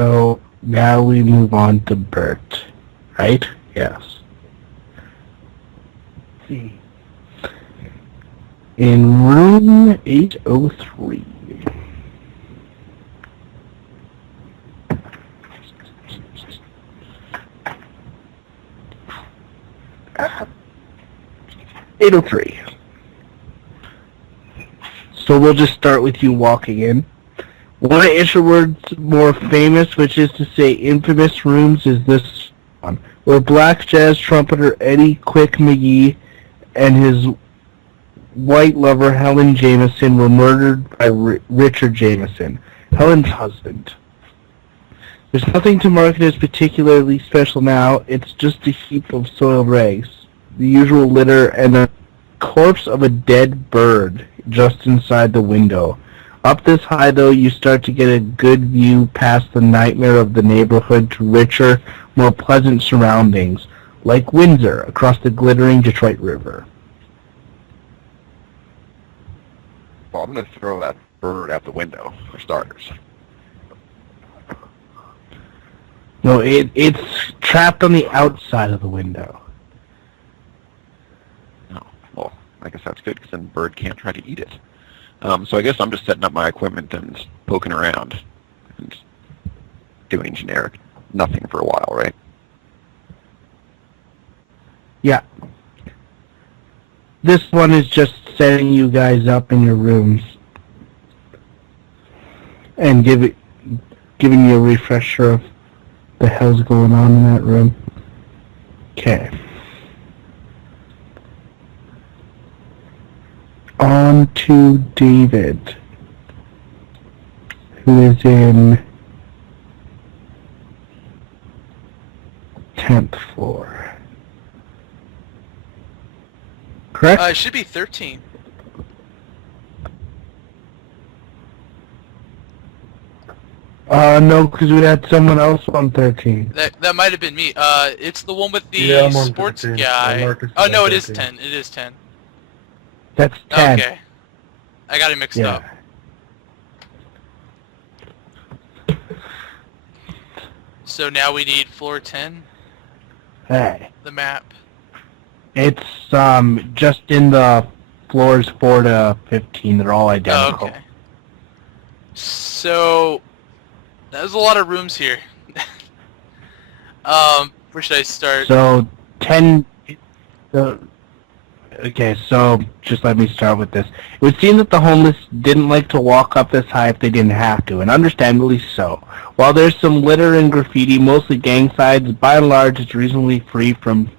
So now we move on to Bert, right? Yes. Let's see. In room 803. Uh, 803. So we'll just start with you walking in. One of Isherwood's more famous, which is to say infamous rooms, is this one, where black jazz trumpeter Eddie Quick McGee and his white lover Helen Jameson were murdered by Richard Jameson, Helen's husband. There's nothing to mark it as particularly special now. It's just a heap of soiled rags, the usual litter, and the corpse of a dead bird just inside the window. Up this high, though, you start to get a good view past the nightmare of the neighborhood to richer, more pleasant surroundings, like Windsor across the glittering Detroit River. Well, I'm going to throw that bird out the window, for starters. No, it's trapped on the outside of the window. Oh, well, I guess that's good, because then the bird can't try to eat it. So I guess I'm just setting up my equipment and poking around and doing generic nothing for a while, right? Yeah. This one is just setting you guys up in your rooms and giving you a refresher of the hell's going on in that room. Okay. On to David, who is in 10th floor. Correct? It should be 13. No, because we had someone else on 13. That might have been me. It's the one with the Yeah, I'm on sports 13. guy. Marcus is Oh, no, on it is 13. 10. It is 10. That's 10. Okay. I got it mixed up. So now we need floor 10, Hey. the map. It's just in the floors 4 to 15. They're all Oh, identical. okay. So, there's a lot of rooms here. Where should I start? So 10. Okay, so just let me start with this. It would seem that the homeless didn't like to walk up this high if they didn't have to, and understandably so. While there's some litter and graffiti, mostly gang signs, by and large it's reasonably free from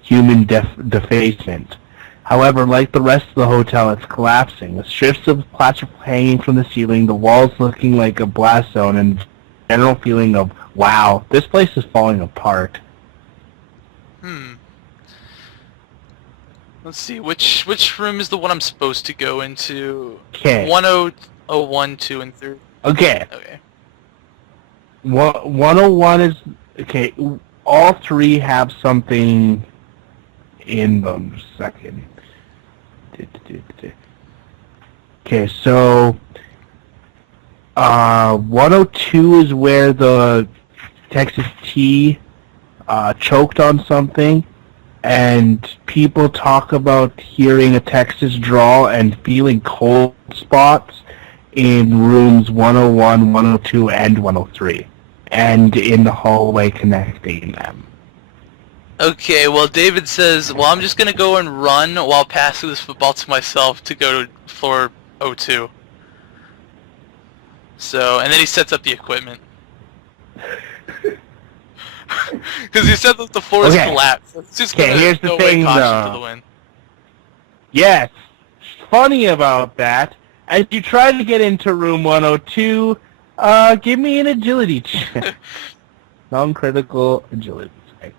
human defacement. However, like the rest of the hotel, it's collapsing, with strips of plaster hanging from the ceiling, the walls looking like a blast zone, and a general feeling of, wow, this place is falling apart. Let's see, which room is the one I'm supposed to go into? Okay. 101, 2, and 3. Okay. Okay. 101 is... Okay, all three have something in them. Second. Okay, so... 102 is where the Texas T choked on something, and people talk about hearing a Texas drawl and feeling cold spots in rooms 101, 102, and 103, and in the hallway connecting them. Okay, well, David says, well, I'm just going to go and run while passing this football to myself to go to floor 02. So, and then he sets up the equipment. Because he said that the floor is collapsed. It's just going here's to the go away thing, caution to the wind. Yes, funny about that, as you try to get into room 102, give me an agility check. Non-critical agility check.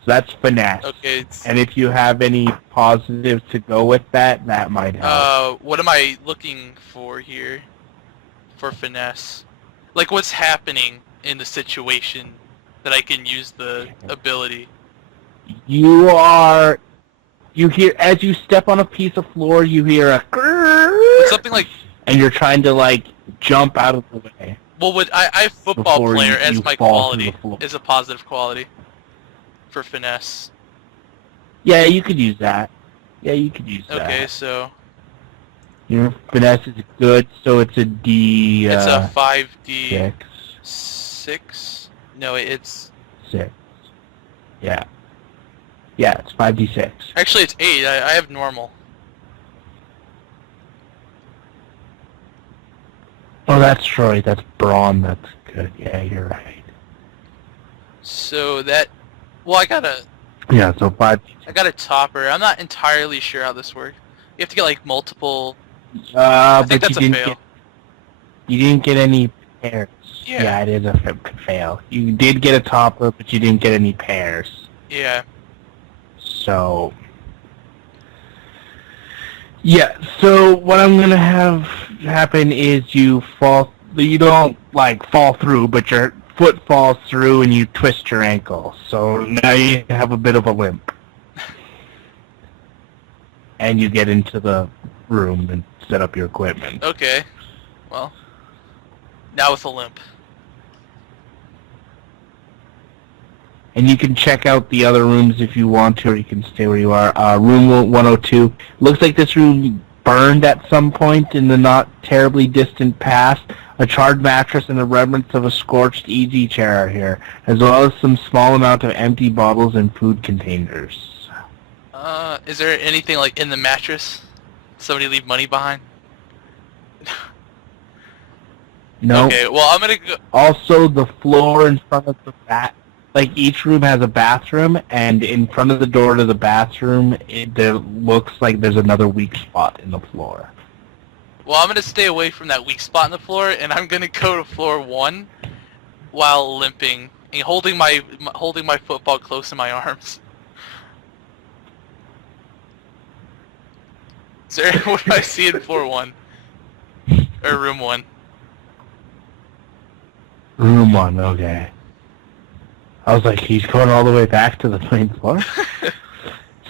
So that's finesse. Okay. And if you have any positives to go with that, that might help. What am I looking for here? For finesse? Like, what's happening in the situation that I can use the ability? You hear, as you step on a piece of floor, you hear a grrrr, Something like... and you're trying to, like, jump out of the way. Well, I football Before player you as my fall through quality the floor. is a positive quality for finesse. Yeah, you could use that. Yeah, you could use that. Okay, so Your finesse is good, so it's a D. it's a 5d 6. 6. No, it's 6. Yeah. Yeah, it's 5d6. actually it's 8. I have normal. Oh, that's Troy. That's Braun. That's good. Yeah, you're right. So that, well, I got Yeah, so 5. a topper. I'm not entirely sure how this works. You have to get like multiple. I But think that's you a didn't fail. you didn't get any pairs. Yeah. It is a fail. You did get a topper, but you didn't get any pairs. Yeah. So, yeah. So what I'm gonna have happen is you don't like fall through, but your foot falls through and you twist your ankle. So now you have a bit of a limp, and you get into the room and set up your equipment. Okay. Well, now with a limp. And you can check out the other rooms if you want to, or you can stay where you are. Room 102. Looks like this room burned at some point in the not terribly distant past. A charred mattress and the remnants of a scorched easy chair are here, as well as some small amount of empty bottles and food containers. Is there anything like in the mattress? Somebody leave money behind? No. Okay, well I'm gonna go. Also, the floor in front of the like each room has a bathroom, and in front of the door to the bathroom, there looks like there's another weak spot in the floor. Well, I'm gonna stay away from that weak spot in the floor, and I'm gonna go to floor 1 while limping and holding my football close in my arms. Is there what do I see in floor 1 or room 1? Room 1, okay. I was like, he's going all the way back to the main floor?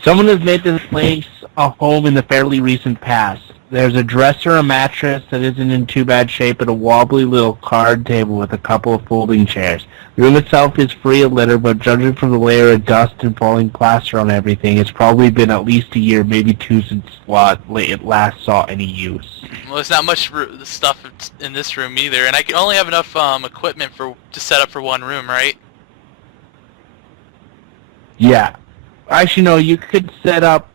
Someone has made this place a home in the fairly recent past. There's a dresser, a mattress that isn't in too bad shape, and a wobbly little card table with a couple of folding chairs. The room itself is free of litter, but judging from the layer of dust and falling plaster on everything, it's probably been at least a year, maybe 2 since it last saw any use. Well, there's not much stuff in this room either, and I can only have enough equipment to set up for one room, right? Yeah. Actually, no, you could set up,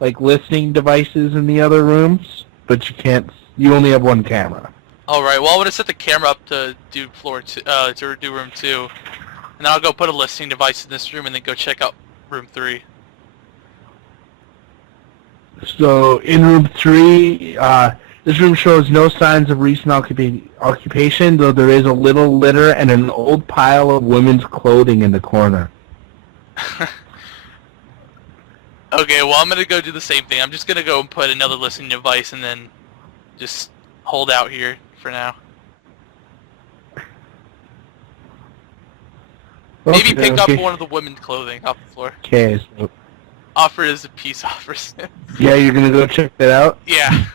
like, listening devices in the other rooms, but you only have one camera. Alright, well I'm gonna set the camera up to do to do room 2, and then I'll go put a listening device in this room and then go check out room 3. So, in room 3, this room shows no signs of recent occupation, though there is a little litter and an old pile of women's clothing in the corner. Okay, well I'm gonna go do the same thing. I'm just gonna go and put another listening device and then just hold out here for now. Maybe pick up one of the women's clothing off the floor. Okay, so, Offer it as a peace offer. yeah, you're gonna go check that out? Yeah.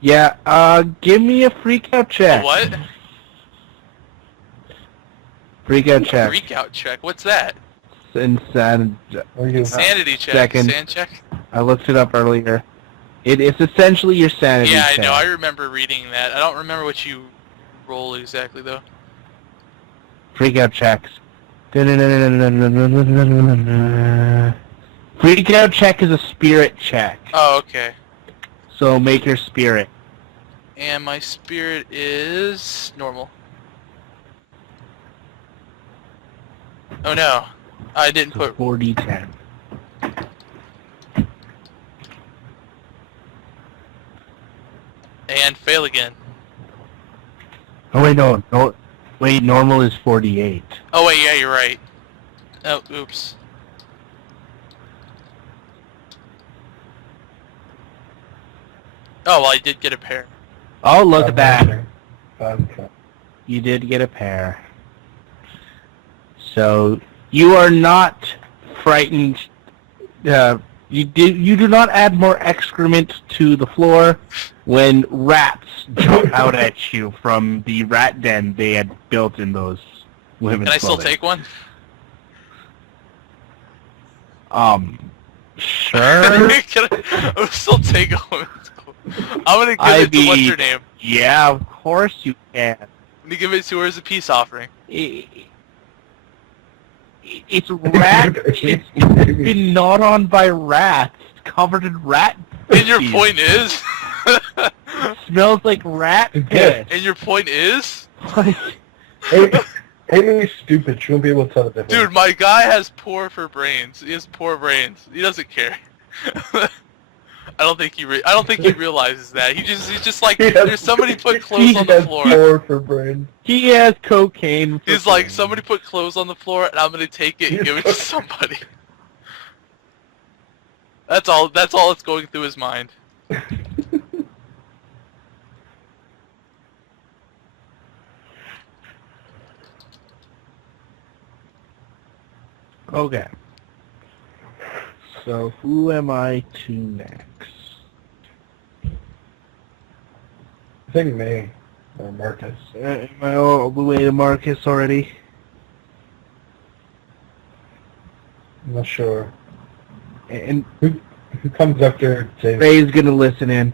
Yeah, give me a freak-out check. What? Freak-out check. Freak out check. What's that? Insanity. Sanity check. Second. Sand check? I looked it up earlier. It's essentially your sanity Yeah, I check. know. I remember reading that. I don't remember what you roll exactly though. Freak-out checks. Freak-out check is a spirit check. Oh, okay. So make your spirit. And my spirit is normal. Oh no. I didn't put 4d10. and fail again. Oh wait, no. Wait, normal is 48. Oh wait, yeah, you're right. Oh, oops. Oh, well, I did get a pair. Oh, look at that. You did get a pair. So, you are not frightened. You You do not add more excrement to the floor when rats jump out at you from the rat den they had built in those women's Can I still clothing. take one? Sure. I'll still take one. I'm gonna give it to what's her name. Yeah, of course you can. I'm gonna give it to her as a peace offering. It's rat. It's been gnawed on by rats, covered in rat. And your feces. point is? Smells like rat piss. And your point is? Hey, Amy's stupid. She won't be able to tell the difference. Dude, my guy has poor brains. He has poor brains. He doesn't care. I don't think he realizes that. He's just like, there's somebody put clothes on the floor. Poor for brain. He has cocaine. for He's like, brains. somebody put clothes on the floor, and I'm gonna take it and give it to somebody. That's all that's going through his mind. Okay. So who am I to next? I think me or Marcus. Am I all the way to Marcus already? I'm not sure. And Who comes after David? Ray's gonna listen in.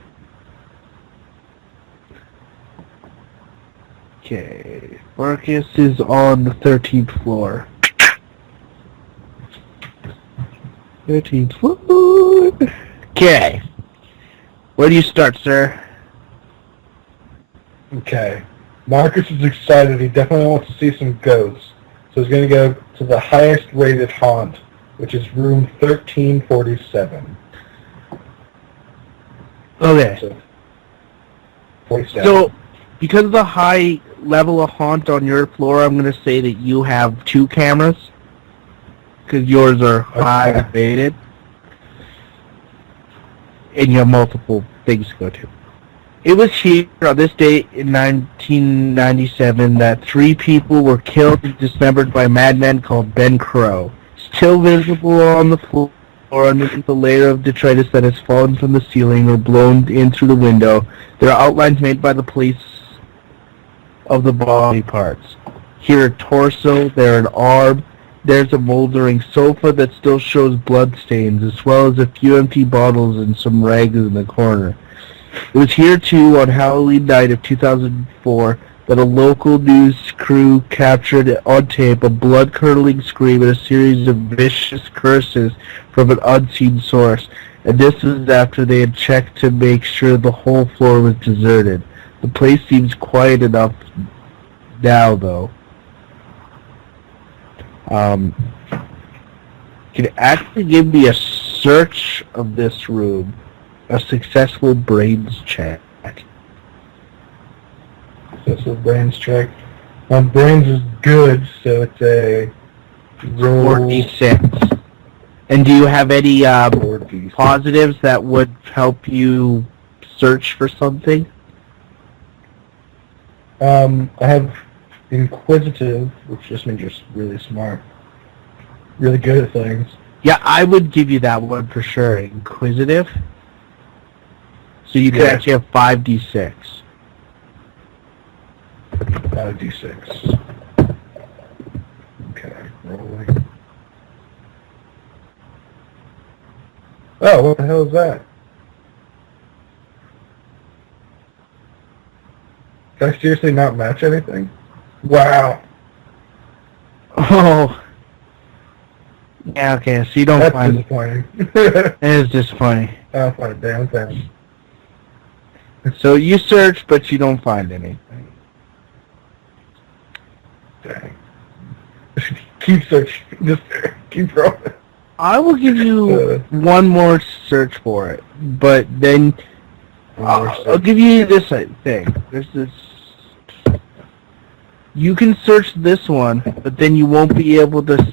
Okay. Marcus is on the 13th floor. 13th floor. Okay. Where do you start, sir? Okay. Marcus is excited. He definitely wants to see some ghosts. So he's going to go to the highest rated haunt, which is room 1347. Okay. So, 47. So, because of the high level of haunt on your floor, I'm going to say that you have 2 cameras. Because yours are high Okay. rated. And you have multiple things to go to. It was here on this date in 1997 that 3 people were killed and dismembered by a madman called Ben Crow. Still visible on the floor underneath the layer of detritus that has fallen from the ceiling or blown in through the window. There are outlines made by the police of the body parts. Here a torso, there an arm, there's a moldering sofa that still shows bloodstains, as well as a few empty bottles and some rags in the corner. It was here, too, on Halloween night of 2004, that a local news crew captured on tape a blood-curdling scream and a series of vicious curses from an unseen source, and this was after they had checked to make sure the whole floor was deserted. The place seems quiet enough now, though. Can you actually give me a search of this room? A successful brains check. That's what brains check. Brains is good, so it's a roll 4d6. And do you have any 4d6. positives that would help you search for something? I have inquisitive, which just means you're really smart. Really good at things. Yeah, I would give you that one for sure. Inquisitive. So you could Yeah. actually have 5d6. D6. Okay, rolling. Oh, what the hell is that? Did I seriously not match anything? Wow. Oh. Yeah, okay, so you don't That's find it. disappointing. It is disappointing. I don't find a damn thing. So you search, but you don't find anything. Dang. Keep searching. Just keep rolling. I will give you one more search for it, but then I'll give you this thing. There's this. You can search this one, but then you won't be able to.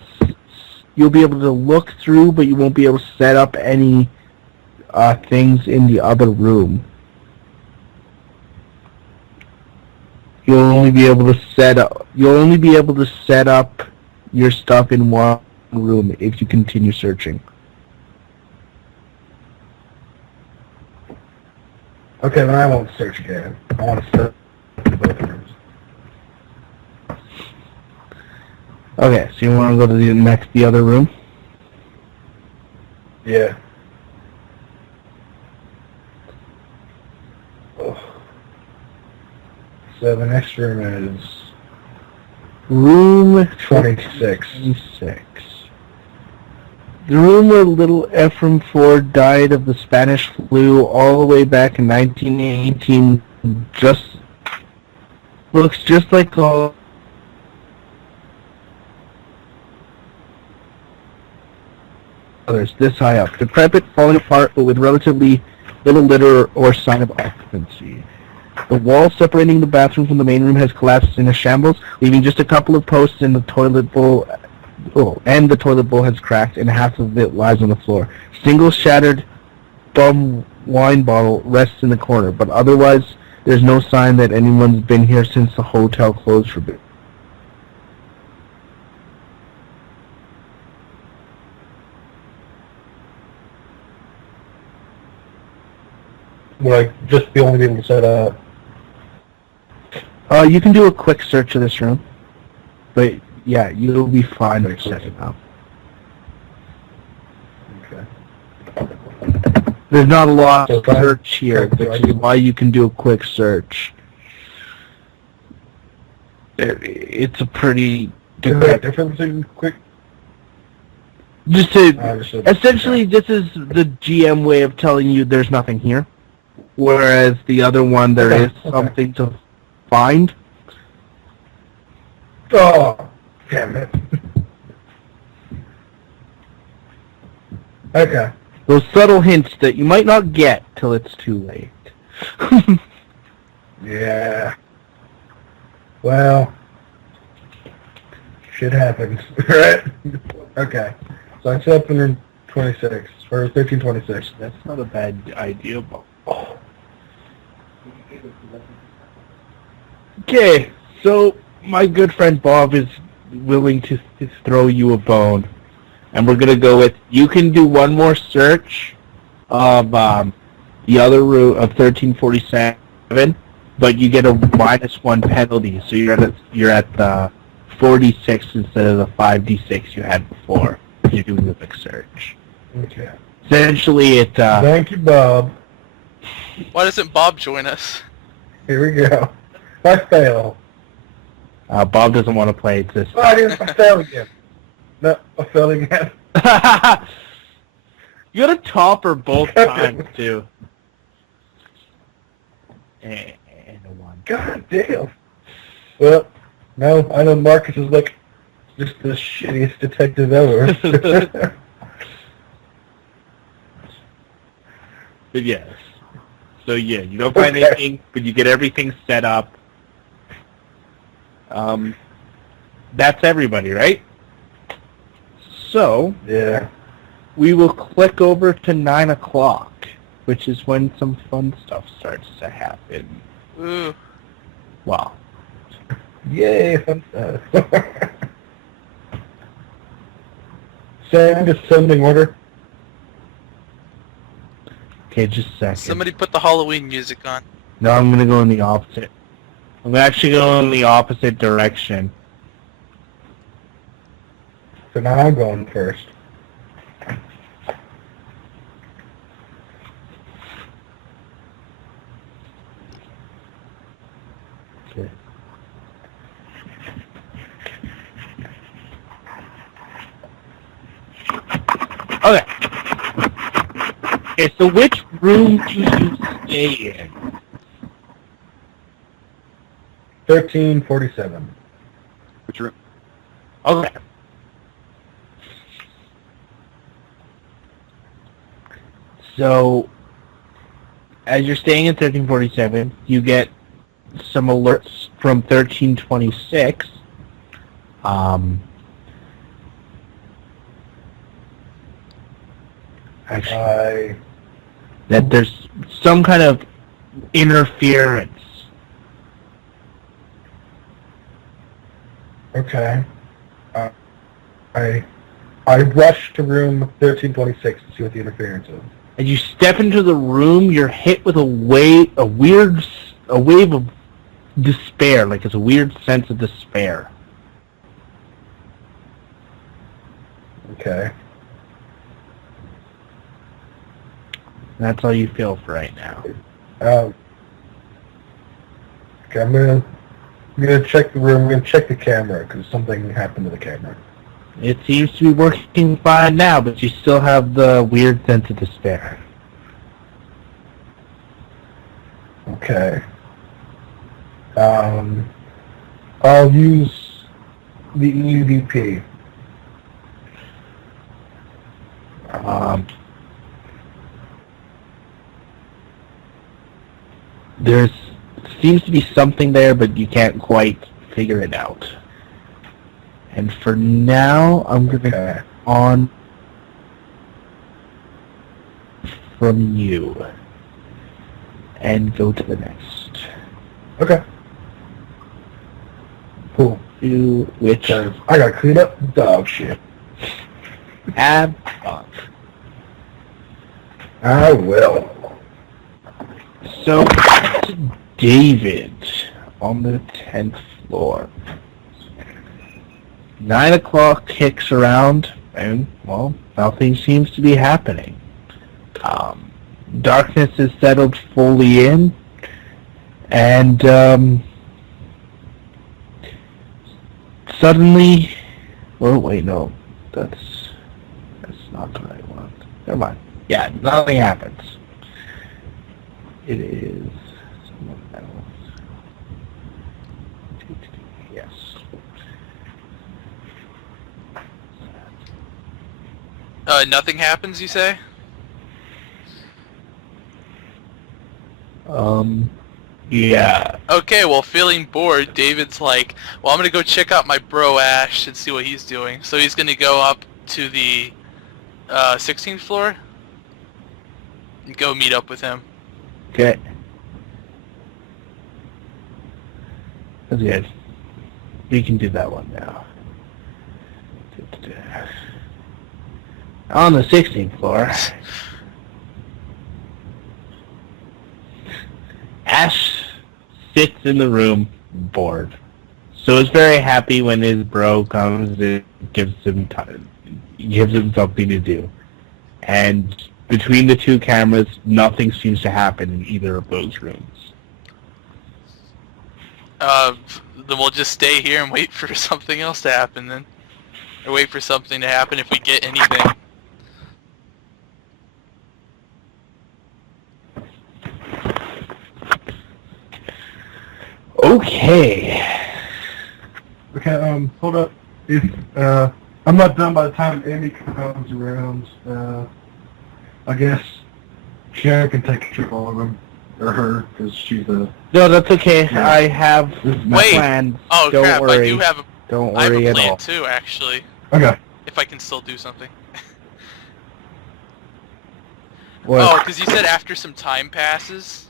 You'll be able to look through, but you won't be able to set up any things in the other room. You'll only be able to set up. You'll only be able to set up your stuff in one room if you continue searching. Okay, then I won't search again. I want to search both rooms. Okay, so you want to go to the other room? Yeah. Oh. So the next room is Room 26. 26. The room where little Ephraim Ford died of the Spanish flu all the way back in 1918 looks just like all others, this high up. Decrepit, falling apart, but with relatively little litter or sign of occupancy. The wall separating the bathroom from the main room has collapsed in a shambles, leaving just a couple of posts in the toilet bowl. Oh, and the toilet bowl has cracked, and half of it lies on the floor. Single shattered bum wine bottle rests in the corner, but otherwise there's no sign that anyone's been here since the hotel closed for good. Will I just be only able to set up? You can do a quick search of this room, but yeah, you'll be fine with setting up. Okay. There's not a lot So of if I- search here, so which is why you can do a quick search. It's a pretty Is there a difference between quick? just to Understood. essentially this is the GM way of telling you there's nothing here, whereas the other one there is Okay. something to find. Oh, damn it. Okay. Those subtle hints that you might not get till it's too late. Yeah. Well, shit happens, right? Okay. So I set up in room 26, or 1326. That's not a bad idea, but... Okay, so my good friend Bob is willing to throw you a bone. And we're going to go with, you can do one more search of the other room of 1347, but you get a -1 penalty, so you're at the 46 instead of the 5d6 you had before. You're doing the big search. Okay. Essentially, it Thank you, Bob. Why doesn't Bob join us? Here we go. I fail. Bob doesn't want to play it this Oh, I fail again. No, I fail again. You got a topper both times, too. And a 1. God damn. Well, no, I know Marcus is like just the shittiest detective ever. But yes. So yeah, you don't find Okay. anything, but you get everything set up. That's everybody, right? So, Yeah. we will click over to 9 o'clock, which is when some fun stuff starts to happen. Ooh. Wow. Yay, fun stuff. Send descending order. Okay, just a second. Somebody put the Halloween music on. No, I'm going to go in the opposite. I'm actually going in the opposite direction. So now I'm going first. Okay. Okay. Okay, so which room do you stay in? 1347. Which room? Okay. So, as you're staying in 1347, you get some alerts from 1326. Actually, that there's some kind of interference. Okay. I rush to room 1326 to see what the interference is. As you step into the room, you're hit with a wave of despair. Like, it's a weird sense of despair. Okay. That's all you feel for right now. Okay, I'm gonna check the room. I'm gonna check the camera because something happened to the camera. It seems to be working fine now, but you still have the weird sense of despair. Okay. I'll use the EVP. There seems to be something there, but you can't quite figure it out. And for now, I'm going to Okay. on from you and go to the next. Okay. Cool. To which Because I gotta clean up the dog shit. have fun. I will. So, David on the 10th floor. 9 o'clock kicks around, and, well, nothing seems to be happening. Darkness is settled fully in, and suddenly, oh wait, no, that's not the right one. Never mind. Yeah, nothing happens. It is someone else. Yes. Nothing happens, you say? Yeah. Okay, well, feeling bored, David's like, well, I'm gonna go check out my bro Ash and see what he's doing. So he's gonna go up to the 16th floor and go meet up with him. Okay. That's good. We can do that one now. On the 16th floor, Ash sits in the room, bored. So is very happy when his bro comes and gives him something to do. And between the two cameras, nothing seems to happen in either of those rooms. Then we'll just stay here and wait for something else to happen then. Or wait for something to happen if we get anything. Okay. Okay, hold up. If I'm not done by the time Amy comes around, I guess Sharon can take control of him, or her, because she's the... No, that's okay. Yeah. I have This is my Wait. plans. Oh Don't crap, worry. I do have a, Don't I have worry a at plan all. too, actually. Okay. If I can still do something. What? Oh, because you said after some time passes,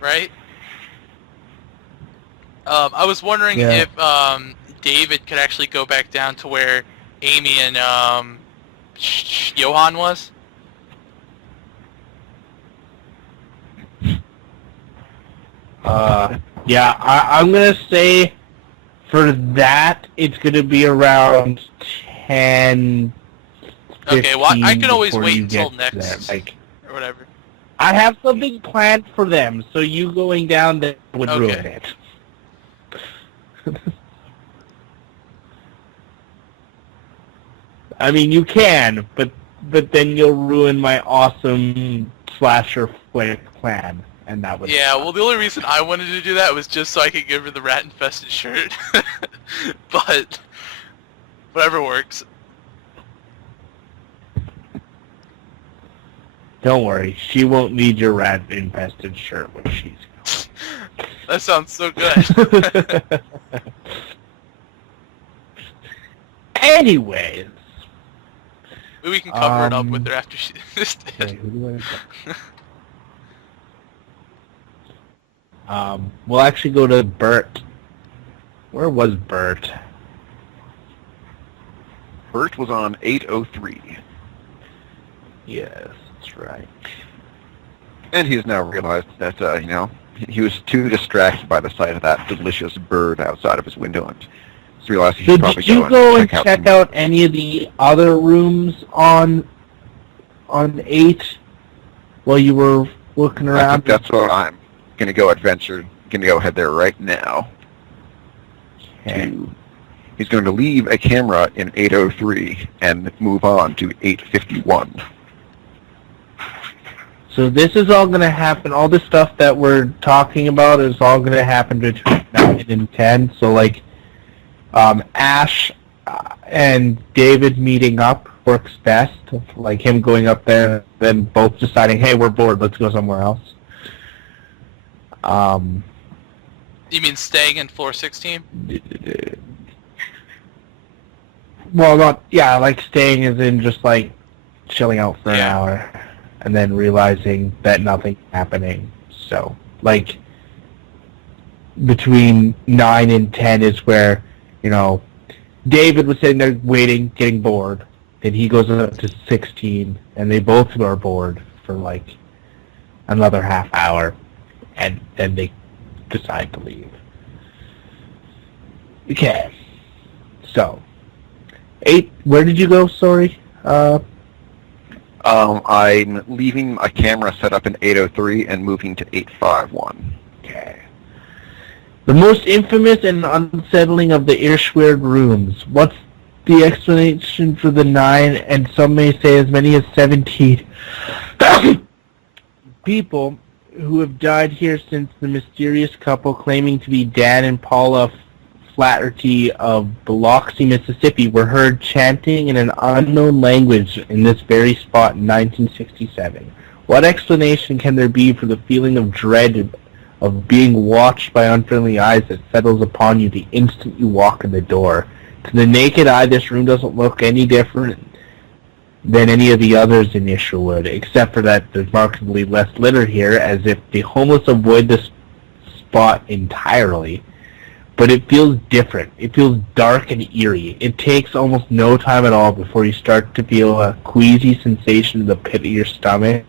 right? I was wondering Yeah. if David could actually go back down to where Amy and Johan was. Yeah, I'm gonna say for that it's gonna be around 10. Okay, well, I can 15 always before wait you until get to next, there. Like, or whatever. I have something planned for them, so you going down there would Okay. ruin it. I mean, you can, but then you'll ruin my awesome slasher flick plan, and that would. Yeah, well, the only reason I wanted to do that was just so I could give her the rat-infested shirt. But whatever works. Don't worry, she won't need your rat-infested shirt when she's gone. That sounds so good. Anyways. Maybe we can cover it up with her after she is Okay, dead. who do I we'll actually go to Bert. Where was Bert? Bert was on 803. Yes, that's right. And he's now realized that, he was too distracted by the sight of that delicious bird outside of his window, and he's realized he So should probably did you go go and and check check out any of the other rooms on 8 while you were looking I around? think that's what I'm going to go head there right now. Okay. He's going to leave a camera in 803 and move on to 851. So this is all going to happen, all the stuff that we're talking about is all going to happen between 9 and 10. So, like, Ash and David meeting up works best. Like, him going up there, then both deciding, hey, we're bored, let's go somewhere else. You mean staying in floor 16? Well, like, staying is in just, like, chilling out for an Yeah. hour. And then realizing that nothing's happening. So, like, between 9 and 10 is where, David was sitting there waiting, getting bored. Then he goes up to 16, and they both are bored for, like, another half hour. And then they decide to leave. Okay. So, 8, where did you go, sorry? I'm leaving a camera set up in 803 and moving to 851. Okay. The most infamous and unsettling of the Irschwerd rooms. What's the explanation for the 9 and some may say as many as 17 people who have died here since the mysterious couple claiming to be Dan and Paula Flaherty of Biloxi, Mississippi, were heard chanting in an unknown language in this very spot in 1967. What explanation can there be for the feeling of dread of being watched by unfriendly eyes that settles upon you the instant you walk in the door? To the naked eye, this room doesn't look any different than any of the others in Isherwood, except for that there's markedly less litter here, as if the homeless avoid this spot entirely. But it feels different. It feels dark and eerie. It takes almost no time at all before you start to feel a queasy sensation in the pit of your stomach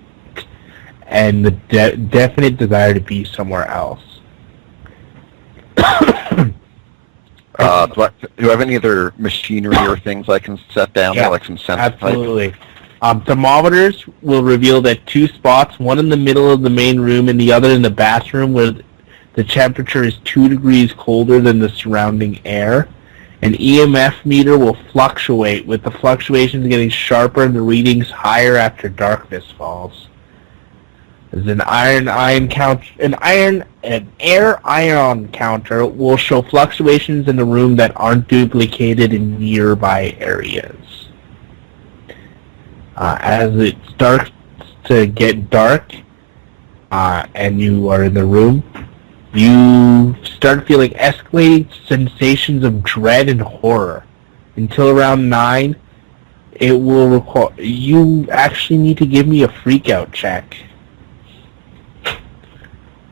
and the definite desire to be somewhere else. Do I have any other machinery or things I can set down there, like some sensor type? Absolutely. Thermometers will reveal that 2 spots, one in the middle of the main room and the other in the bathroom, where the temperature is 2 degrees colder than the surrounding air. An EMF meter will fluctuate, with the fluctuations getting sharper and the readings higher after darkness falls. There's an air ion counter will show fluctuations in the room that aren't duplicated in nearby areas. As it starts to get dark, and you are in the room, you start feeling escalating sensations of dread and horror. Until around 9, it will require... You actually need to give me a freak-out check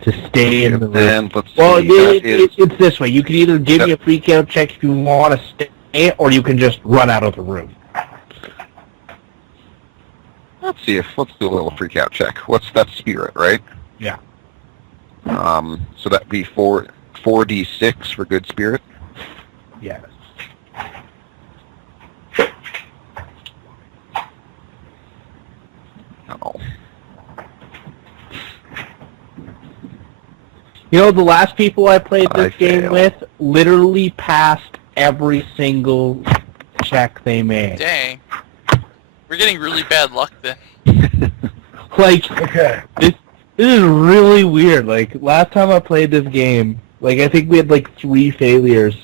to stay in the room. And let's see, Well, that is... it's this way. You can either give me a freak-out check if you want to stay, or you can just run out of the room. Let's do a little freak out check. What's that, spirit, right? Yeah. So that'd be 4d6 for good spirit. Yes. Oh. The last people I played this game fail. with literally passed every single check they made. Dang. We're getting really bad luck then. Like, Okay. this is really weird. Like, last time I played this game, like, I think we had, 3 failures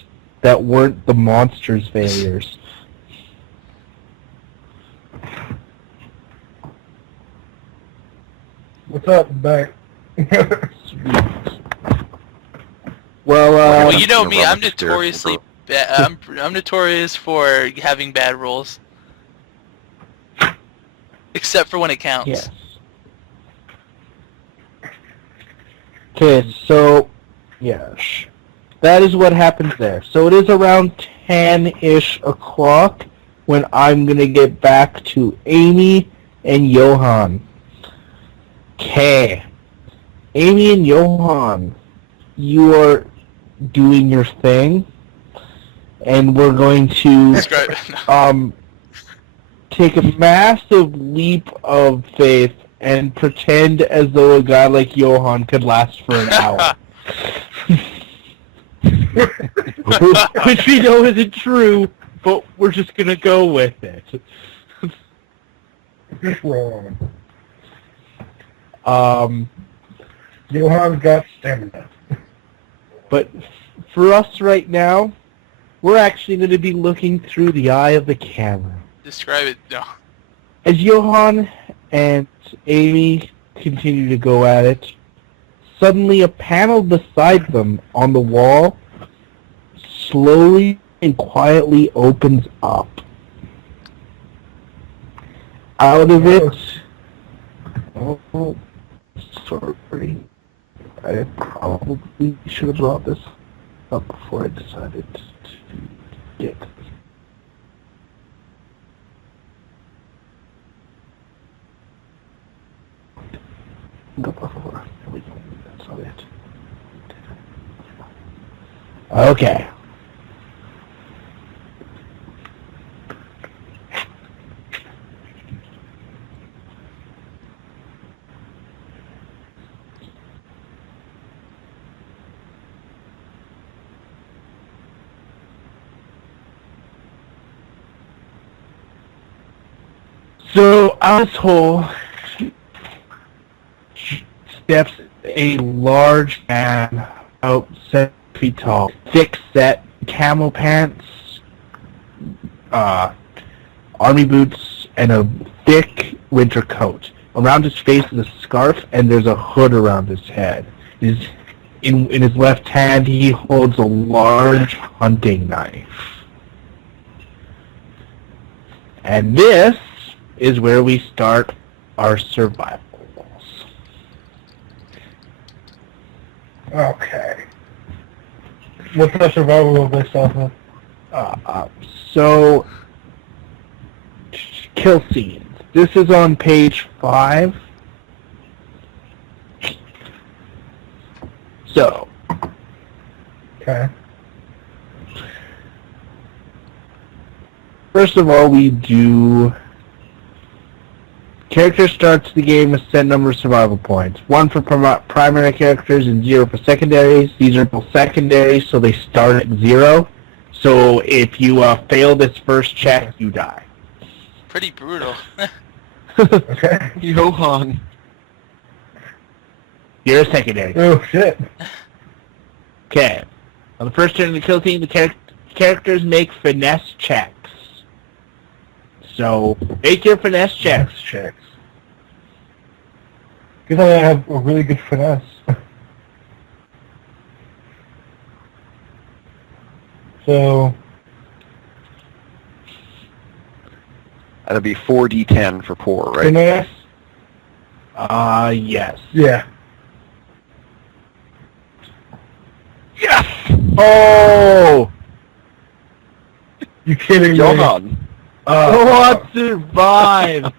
that weren't the monster's failures. What's up, back? Well, Well, Yeah, you know the me. I'm relic spirits notoriously will I'm notorious for having bad rolls, except for when it counts. yes. Okay, so, yes. That is what happens there. So it is around 10-ish o'clock when I'm going to get back to Amy and Johan. Okay. Amy and Johan, you are doing your thing, and we're going to Describe it. No. take a massive leap of faith and pretend as though a guy like Johan could last for an hour. Which we know isn't true, but we're just gonna go with it. Just wrong. Johan's got stamina. But for us right now, we're actually going to be looking through the eye of the camera. Describe it. No. As Johan and Amy continue to go at it, suddenly a panel beside them on the wall slowly and quietly opens up. Out of it... Oh, sorry. I probably should have brought this up before I decided to get... There we go. That's not it. Okay. So out of this hole steps a large man, about 7 feet tall, thick-set camo pants, army boots, and a thick winter coat. Around his face is a scarf, and there's a hood around his head. In his left hand, he holds a large hunting knife. And this is where we start our survivals. Okay. What's the survival based off of? So, kill scenes. This is on page 5. So, Okay. first of all, we do... Character starts the game with set number of survival points. 1 for primary characters and 0 for secondaries. These are both secondaries, so they start at 0. So if you fail this first check, you die. Pretty brutal. Okay. Johan. You're a secondary. Oh, shit. Okay. On the first turn of the kill team, the characters make finesse checks. So, make your finesse checks. Checks. Because I have a really good finesse. So, That'll be 4d10 for poor, right? finesse? Yes. Yeah. Yes! Oh! You kidding me? Johan. What survive?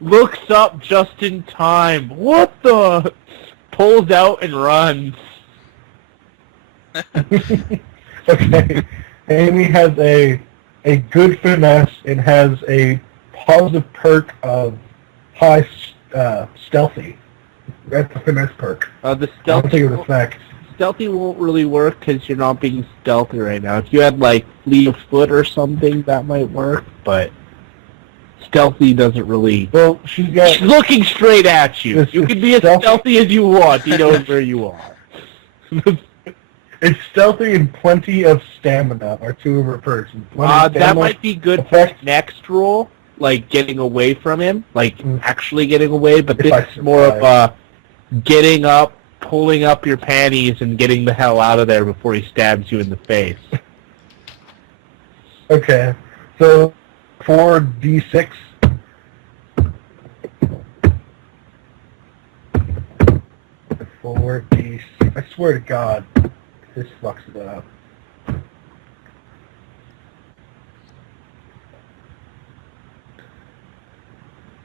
Looks up just in time. What the? Pulls out and runs. Okay. Amy has a good finesse and has a positive perk of high stealthy. That's the finesse perk. The I don't stealthy think it was facts. stealthy won't really work because you're not being stealthy right now. If you had like fleet of foot or something, that might work. But stealthy doesn't really. Well, she's got... She's looking straight at you. It's You can be as stealthy. stealthy as you want. He knows where you are. It's stealthy and plenty of stamina are 2 of her perks. And plenty of That stamina might be good for effect. next roll, like getting away from him, like actually getting away. But If this I is more of survive. getting up, pulling up your panties, and getting the hell out of there before he stabs you in the face. Okay, so 4d6. I swear to God, this fucks it up.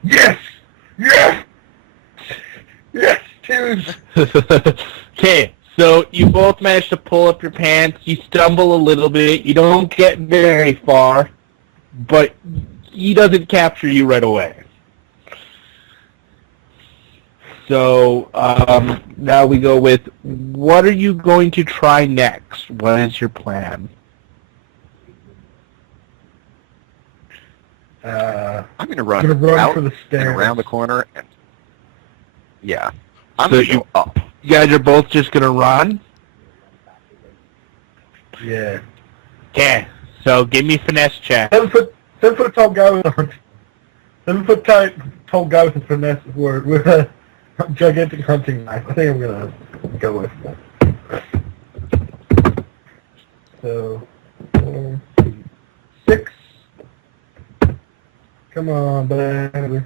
Yes! Yes! Please. Okay, so you both manage to pull up your pants. You stumble a little bit. You don't get very far, but he doesn't capture you right away. So now we go with, what are you going to try next? What is your plan? I'm going to I'm gonna run run out for the and stairs. around the corner. And, yeah. I'm So going to you- go up. You guys are both just going to run? Yeah. Okay, so give me finesse check. 7 foot tall guy with a 7 foot tall guy with a finesse with a gigantic hunting knife. I think I'm gonna go with that. So 4, 6. Come on, baby.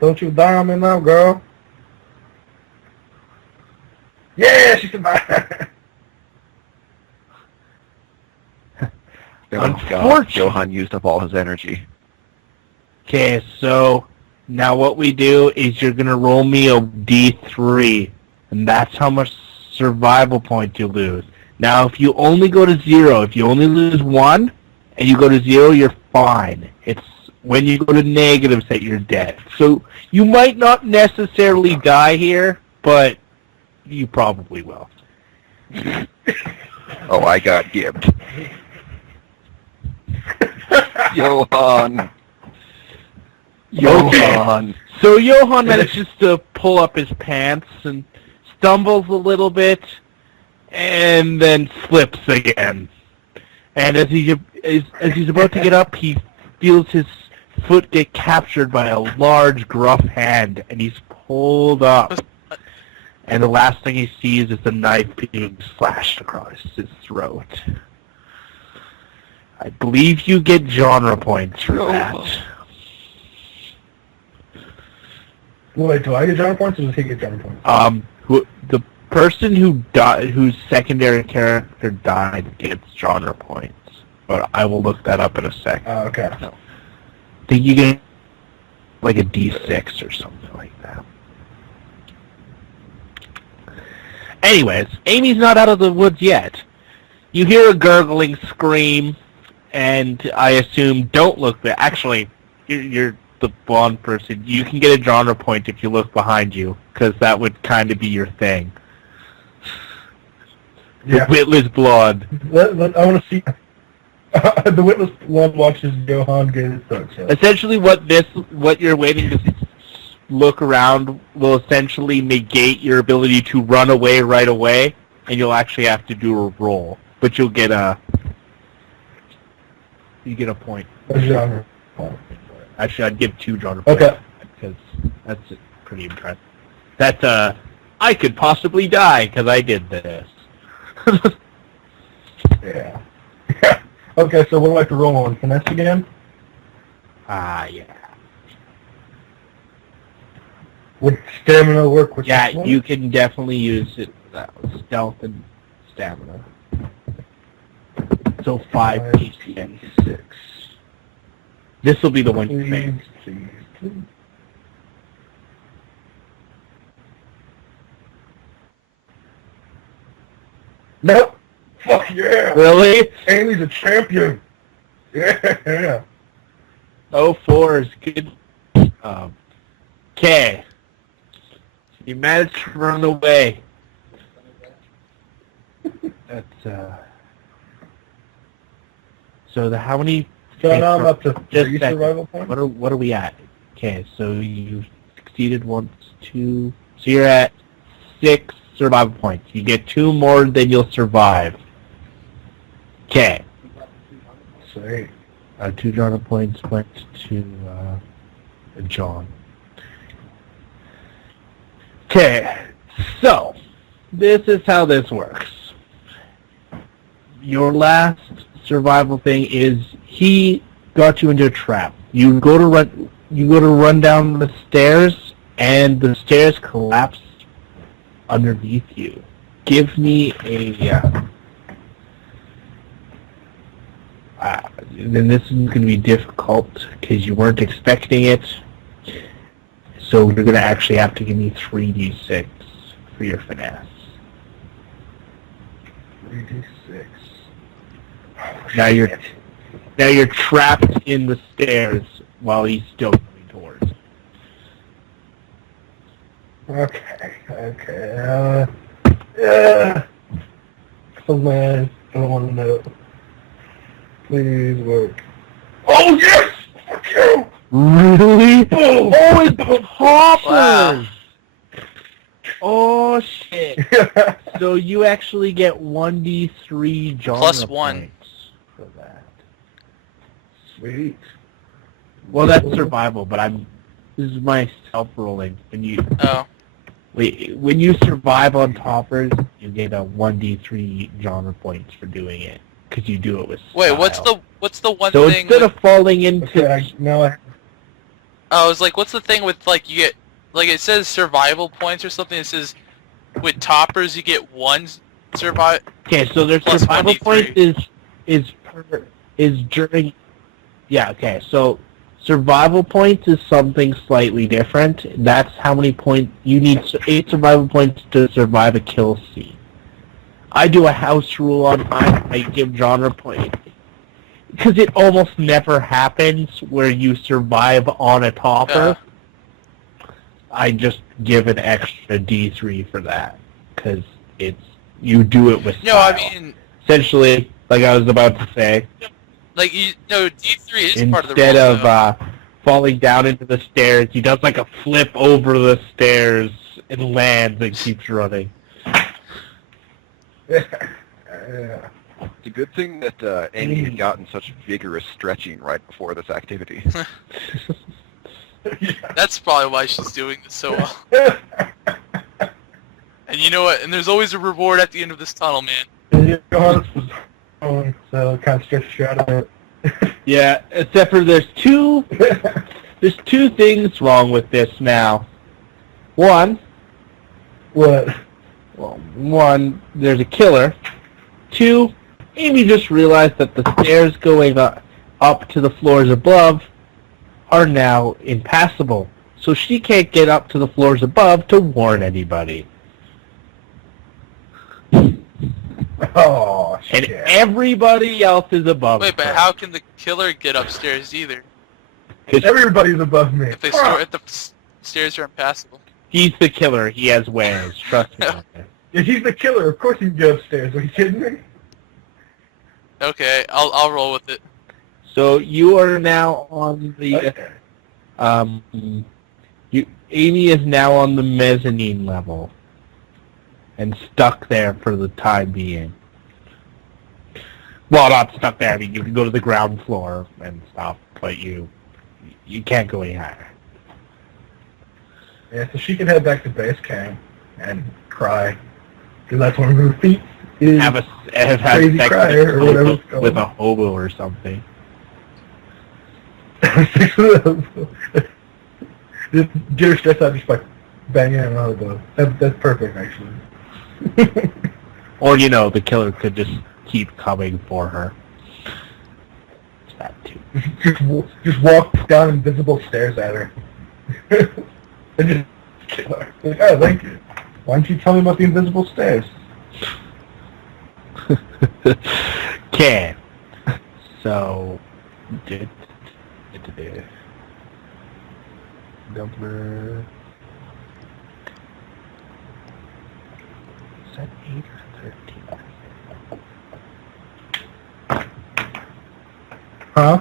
Don't you die on me now, girl. Yeah, she survived. Oh, God. Unfortunate. Johan used up all his energy. Okay, so now what we do is you're going to roll me a D3, and that's how much survival point you lose. Now, if you only go to 0, if you only lose 1, and you go to 0, you're fine. It's when you go to negatives that you're dead. So you might not necessarily die here, but you probably will. Oh, I got gibbed. Johan. Johan. So Johan manages to pull up his pants and stumbles a little bit, and then slips again. And as he's about to get up, he feels his foot get captured by a large, gruff hand, and he's pulled up. And the last thing he sees is the knife being slashed across his throat. I believe you get genre points for that. Wait, do I get genre points or does he get genre points? The person whose secondary character died gets genre points, but I will look that up in a sec. Okay. I think you get like a D6 or something like that. Anyways, Amy's not out of the woods yet. You hear a gurgling scream, and I assume don't look there. Actually, you're the blonde person. You can get a genre point if you look behind you, because that would kind of be your thing. Yeah. The witless blonde. I want to see. The Witless Blood watches Johan get his throat slit. Essentially, what you're waiting to look around will essentially negate your ability to run away right away, and you'll actually have to do a roll. But you'll get a point. A genre. Actually, I'd give 2 genre points. Okay. Because that's pretty impressive. That's I could possibly die because I did this. Yeah. Okay, so what do I have to roll on? Finesse again? Yeah. Would stamina work with Yeah, this one? you can definitely use it. Stealth and stamina. So 5 D6. 6. This will be the one you face. Please. Nope. Fuck yeah. Really? Amy's a champion. Yeah. 04 is good. Okay. You managed to run away. That's So how many? So now I'm up to Just 3 a second. survival points? What are we at? Okay, so you succeeded once, 2. So you're at 6 survival points. You get 2 more than you'll survive. Okay. Sweet. 2 genre points went to John. Okay, so this is how this works. Your last survival thing is he got you into a trap. You go to run down the stairs, and the stairs collapse underneath you. Give me a. Then this is going to be difficult because you weren't expecting it. So you're going to actually have to give me 3d6 for your finesse. 3d6. Now you're trapped in the stairs while he's still coming towards you. Okay. Yeah. Oh man, I don't want to know. Please work. Oh yes! Fuck you! Really? Boom! Oh, it's poppers! Wow. Oh shit! So you actually get 1d3 genre Plus 1. points for that. Sweet. Well, that's survival, but this is my self-rolling. Oh. When you survive on toppers, you get a 1d3 genre points for doing it because you do it with style. Wait, what's the one So thing? instead of falling into Okay, now I... I was like, what's the thing with like you get like it says survival points or something? It says with toppers you get 1 survive. okay, so their Plus survival 1d3. point is during. Yeah, okay, so survival points is something slightly different. That's how many points you need. 8 survival points to survive a kill scene. I do a house rule on mine. I give genre points because it almost never happens where you survive on a topper. I just give an extra D3 for that because you do it with No, style. I mean Essentially, like I was about to say, like D3 is part of the instead rule, of though. falling down into the stairs, he does like a flip over the stairs and lands and keeps running. Yeah. It's a good thing that Amy had gotten such vigorous stretching right before this activity. That's probably why she's doing this so well. And you know what? And there's always a reward at the end of this tunnel, man. Yeah, Johannes was wrong, so it kind of stretched you out of it. Yeah, except for there's two things wrong with this now. One, What? one, there's a killer. Two, Amy just realized that the stairs going up to the floors above are now impassable. So she can't get up to the floors above to warn anybody. Oh, And shit. everybody else is above Wait, but her. how can the killer get upstairs either? Everybody's above me. If they store if the stairs are impassable. He's the killer. He has wares. Trust me. Yeah, he's the killer. Of course he can go upstairs. Are you kidding me? Okay, I'll roll with it. So you are now on the Okay. Amy is now on the mezzanine level and stuck there for the time being. Well, not stuck there. I mean, you can go to the ground floor and stuff, but you can't go any higher. Yeah, so she can head back to base camp and cry. Because that's one of her feet is... Have Crazy sex crier or whatever it's called. with a hobo or something. Just get her stressed out just by banging on a hobo. That's perfect, actually. Or, the killer could just keep coming for her. It's that too. just walk down invisible stairs at her. And just kill her. Like, oh, thank you. Why don't you tell me about the invisible stairs? Okay. So, number... Is that 8 or 13? Huh?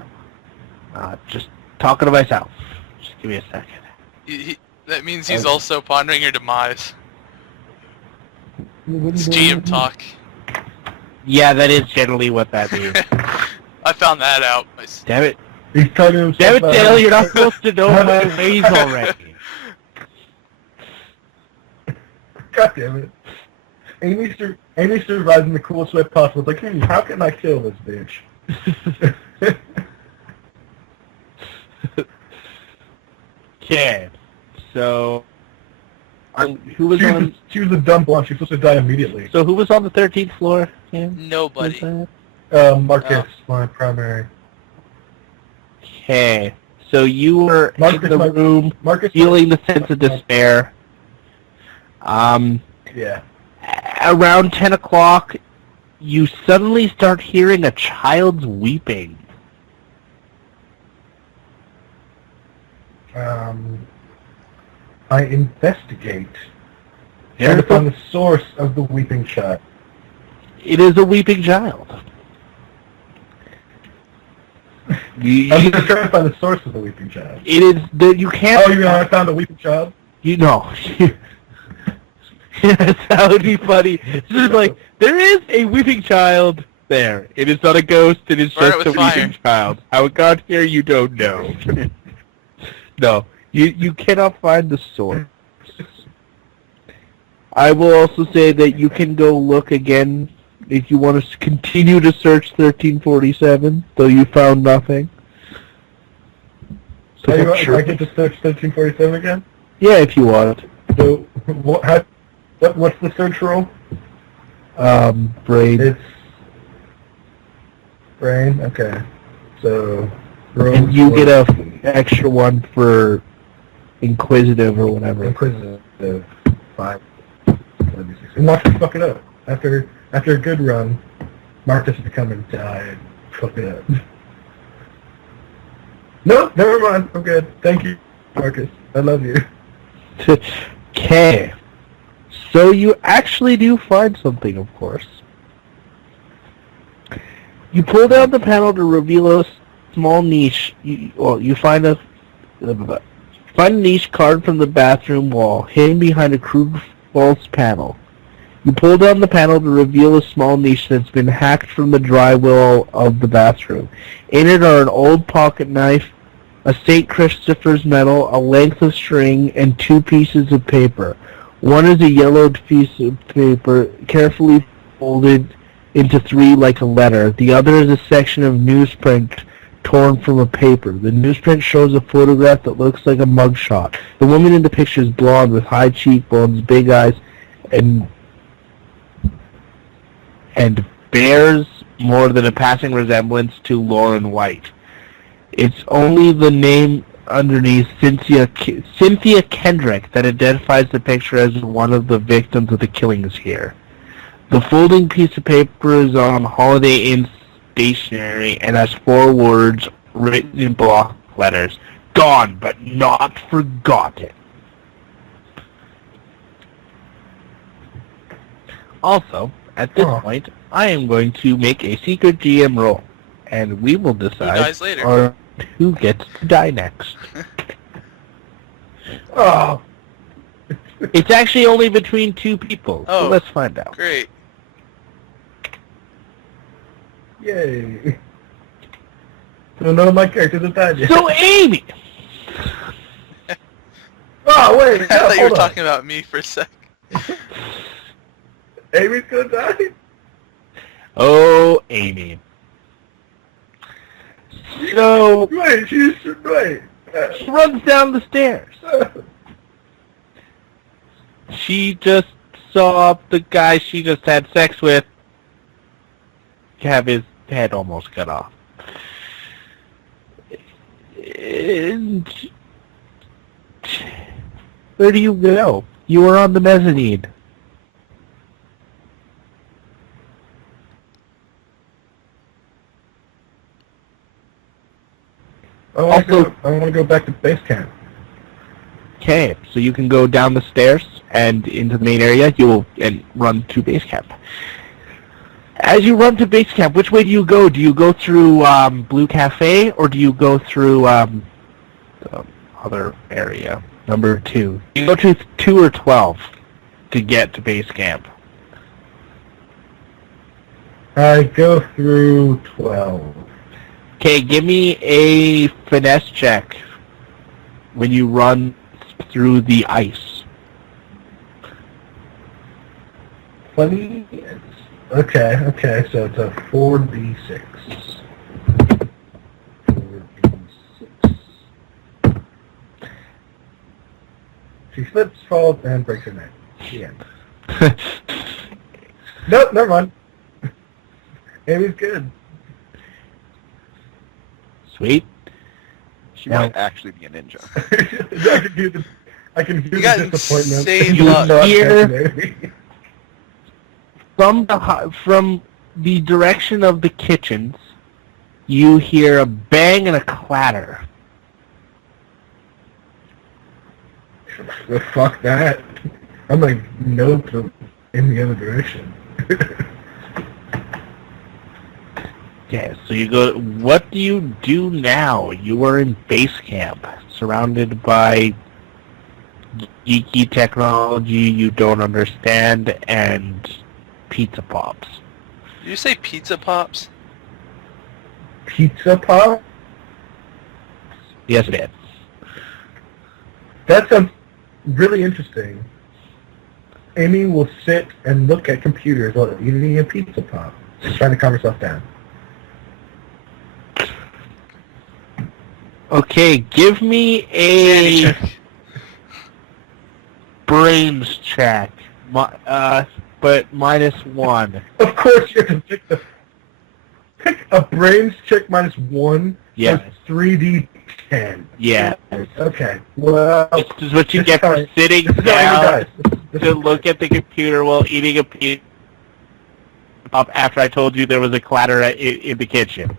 Just talking to myself. Just give me a second. That means he's Okay. also pondering your demise. It's GM talk. Yeah, that is generally what that means. I found that out. Damn it. He's telling himself Damn it, about- Dale, you're not supposed to know my ways already. God damn it. Amy survives in the coolest way possible. It's like, hey, how can I kill this bitch? Okay. So, who was on... She was a dumb blonde. She's supposed to die immediately. So who was on the 13th floor? Cam? Nobody. Was that? Marcus, my primary. Okay. So you were in Marcus, the room Marcus, feeling the sense of despair. Yeah. Around 10 o'clock, you suddenly start hearing a child's weeping. I investigate. Trying to find the source of the weeping child. It is a weeping child. I'm just trying to find the source of the weeping child. It is that you can't. Oh, you know, I found a weeping child? You know. Yes, that would be funny. It's just like, there is a weeping child there. It is not a ghost, it is Burn it just a with fire. weeping child. How it got here, you don't know. No, you cannot find the source. I will also say that you can go look again if you want to continue to search 1347, though you found nothing. So I get to search 1347 again? yeah, if you want. So, what's the search role? Brain. It's brain. Okay. So, And you get a extra one for inquisitive or whatever. Inquisitive. 5. And watch me fuck it up. After a good run, Marcus is becoming die and fuck it up. No, never mind. I'm good. Thank you, Marcus. I love you. Okay. So you actually do find something, of course. You pull down the panel to reveal a small niche. You find a niche carved from the bathroom wall, hidden behind a crude false panel. You pull down the panel to reveal a small niche that's been hacked from the drywall of the bathroom. In it are an old pocket knife, a St. Christopher's medal, a length of string, and 2 pieces of paper. One is a yellowed piece of paper, carefully folded into 3 like a letter. The other is a section of newsprint torn from a paper. The newsprint shows a photograph that looks like a mugshot. The woman in the picture is blonde with high cheekbones, big eyes, and bears more than a passing resemblance to Lauren White. It's only the name underneath Cynthia Kendrick that identifies the picture as one of the victims of the killings here. The folding piece of paper is on Holiday Inn stationery and has 4 words written in block letters. Gone, but not forgotten. Also, at this point, I am going to make a secret GM roll, and we will decide dies later? on who gets to die next. Oh, It's actually only between 2 people, so Oh. let's find out. Great. yay. So none of my characters have died yet. So, Amy! Oh, wait. I thought you were hold on. talking about me for a sec. Amy's gonna die? Oh, Amy. So, Wait, she runs down the stairs. She just saw the guy she just had sex with have his head almost cut off. And where do you go? You were on the mezzanine. I want to go back to base camp. Okay, so you can go down the stairs and into the main area. And run to base camp. As you run to base camp, which way do you go? Do you go through Blue Cafe or do you go through the other area, number 2? You go to 2 or 12 to get to base camp. I go through 12. Okay, give me a finesse check when you run through the ice. 20? Okay, so it's a 4d6. 4d6. She slips, falls, and breaks her neck. The end. Nope, never mind. Amy's good. Sweet. She Now- might actually be a ninja. I could do I can hear You got the disappointment. insane You luck. not Here- catching it. From the direction of the kitchens, you hear a bang and a clatter. Well, fuck that. I'm like, nope, in the other direction. Okay, so you go. What do you do now? You are in base camp, surrounded by geeky technology you don't understand and pizza pops. Did you say pizza pops? Pizza pop? Yes, it is. That sounds really interesting. Amy will sit and look at computers while eating a pizza pop. She's trying to calm herself down. Okay, give me a brains check, but -1. Of course, you have to pick a brains check -1. Yes. Plus 3d10. Yeah. Okay. Well, This is what you get for sitting this is how Amy down dies. This to is- look at the computer while eating a pizza pop after I told you there was a clatter in the kitchen.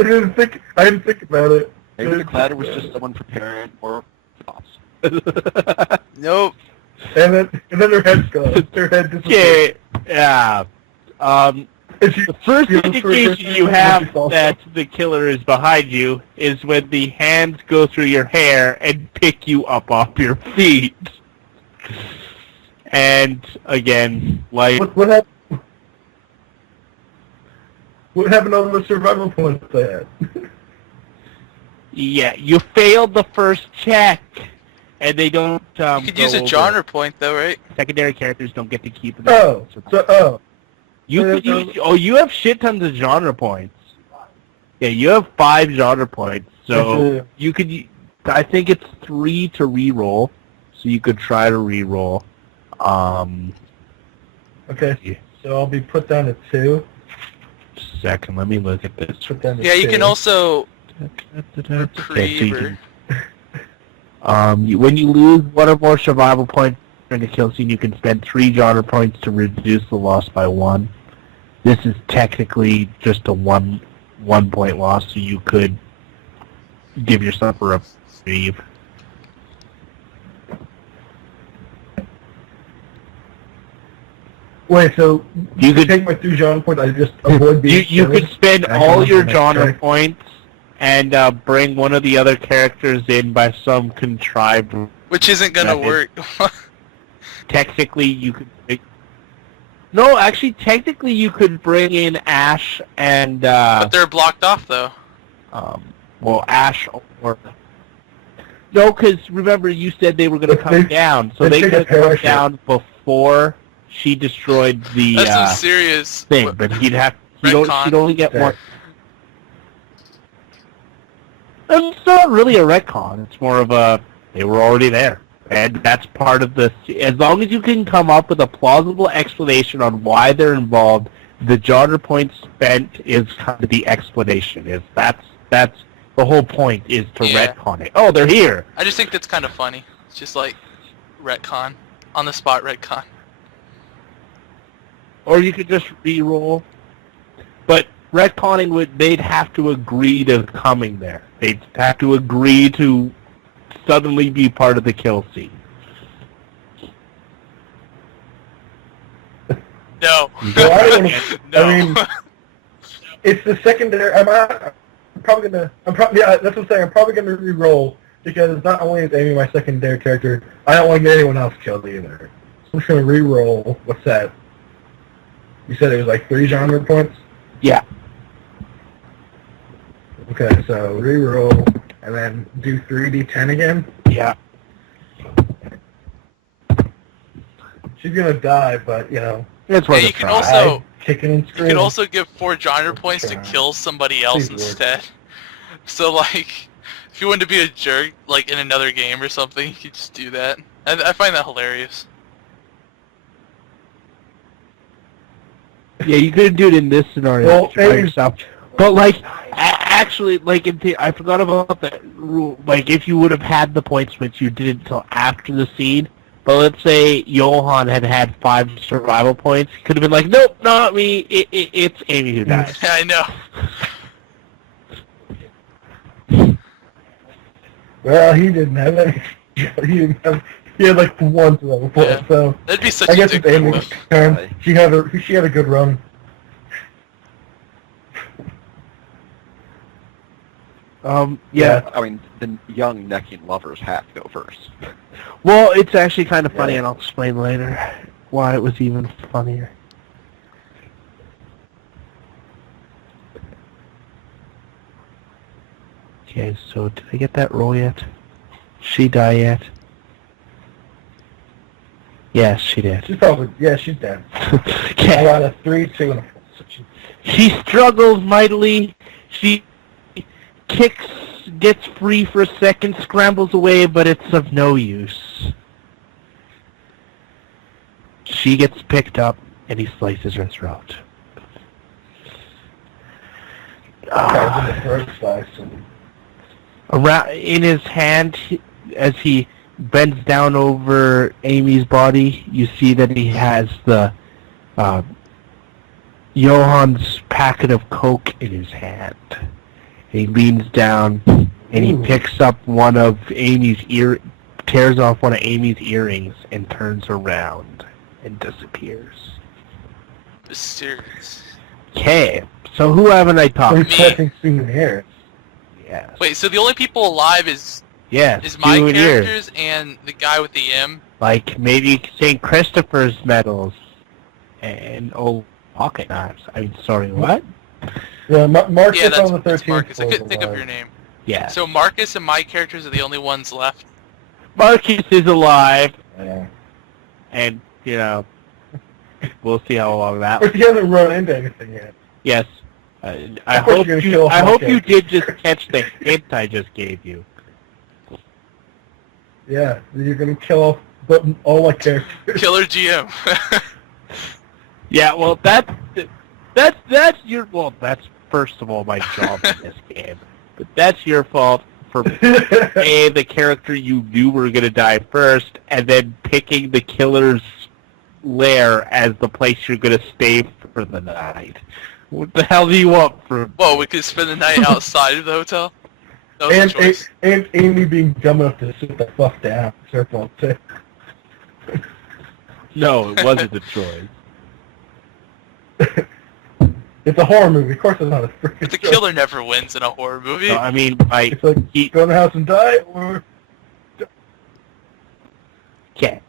I didn't think about it. Maybe the clatter was just someone preparing more pops. Nope. And then her head's gone. Her head disappeared. Okay, yeah. And she- The first Yeah, the indication first you thing have she falls that the killer is behind you is when the hands go through your hair and pick you up off your feet. And again, like What happened? What happened to all the survival points I had? yeah, you failed the first check, and they don't. You could use a genre point though, right? Secondary characters don't get to keep. You could use. Oh, you have shit tons of genre points. Yeah, you have 5 genre points, so you could. I think it's 3 to re-roll, so you could try to re-roll. Okay, so I'll be put down to 2. Second, let me look at this. Put down to Yeah, you 2. can also Okay, so you reprieve can, when you lose 1 or more survival points during the kill scene, you can spend 3 genre points to reduce the loss by 1. This is technically just a 1 point loss, so you could give yourself a reprieve. Wait, so You could take my 2 genre points, I just avoid being you killed? could spend I all can your make genre check. points and bring one of the other characters in by some contrived. which isn't gonna Method. work. Technically, you could. No, actually, technically, you could bring in Ash and But they're blocked off though. Ash or. No, because remember you said they were going to But come they- down, so they they take a could come parachute. down before she destroyed the That's some serious thing. But he'd retcon. she'd only get Okay. one. It's not really a retcon. It's more of a they were already there, and that's part of the. As long as you can come up with a plausible explanation on why they're involved, the genre points spent is kind of the explanation. That's the whole point is to Yeah. retcon it. Oh, they're here. I just think that's kind of funny. It's just like retcon, on the spot retcon. Or you could just re-roll. But retconning they'd have to agree to coming there. They'd have to agree to suddenly be part of the kill scene. No. Well, I don't wanna- No. I mean, it's the secondary. I'm probably gonna. Yeah, that's what I'm saying. I'm probably gonna re-roll because not only is Amy my secondary character, I don't want to get anyone else killed either. So I'm just gonna re-roll. What's that? You said it was like 3 genre points. Yeah. Okay, so re-roll and then do 3d10 again. Yeah. She's gonna die, but you know, That's Yeah, worth you a can try. also kicking and you screaming. can also give 4 genre points to Try. kill somebody else Please, Lord. instead. So like, if you wanted to be a jerk, like in another game or something, you could just do that. I find that hilarious. Yeah, you couldn't do it in this scenario Well, by Amy- yourself. But like, actually, like, I forgot about that rule. Like, if you would have had the points, which you didn't until after the scene, but let's say Johan had 5 survival points, he could have been like, nope, not me, it's Amy who died. I know. Well, he didn't have any. He had like 1 survival point, Yeah. so That'd be such I a guess dick it's Amy's move. turn. She had a good run. Yeah. I mean, the young necking lovers have to go first. Well, it's actually kind of funny, Yeah. and I'll explain later why it was even funnier. Okay, so did I get that roll yet? She die yet? Yes, she did. She's probably she's dead. I Okay. got a 3, 2, and a 4. So She struggles mightily. She kicks, gets free for a second, scrambles away, but it's of no use. She gets picked up, and he slices her throat. in the first slice. Around in his hand, as he bends down over Amy's body, you see that he has the Johan's packet of coke in his hand. He leans down and he Ooh. picks up one of Amy's tears off one of Amy's earrings and turns around and disappears. Mysterious. Okay, so who haven't I talked He's to? Me. collecting souvenirs. Yes. Wait, so the only people alive is Yes, my you and yours. characters and the guy with the M? Like maybe St. Christopher's medals and old pocket knives. I mean, sorry, what? Yeah, Marcus Yeah, that's, on the 13th that's Marcus. I floor couldn't think of alive. your name. Yeah. So Marcus and my characters are the only ones left. Marcus is alive, Yeah. and you know, we'll see how long that. But he hasn't run into anything yet. Yes. I Of course hope you're gonna you. kill I hope Hawkeye. you did just catch the hint I just gave you. Yeah, you're gonna kill all my characters. Killer GM. Yeah. Well, that's your. Well, that's first of all my job in this game, but that's your fault for the character you knew were gonna die first, and then picking the killer's lair as the place you're gonna stay for the night. What the hell do you want from? Whoa, we could spend the night outside of the hotel? That was a and, choice. and Amy being dumb enough to sit the fuck down. It's her fault too. No, it wasn't a choice. It's a horror movie. Of course, it's not a freaking. The choice. killer never wins in a horror movie. No, I mean, like, It's like he, go in the house and die, or. okay.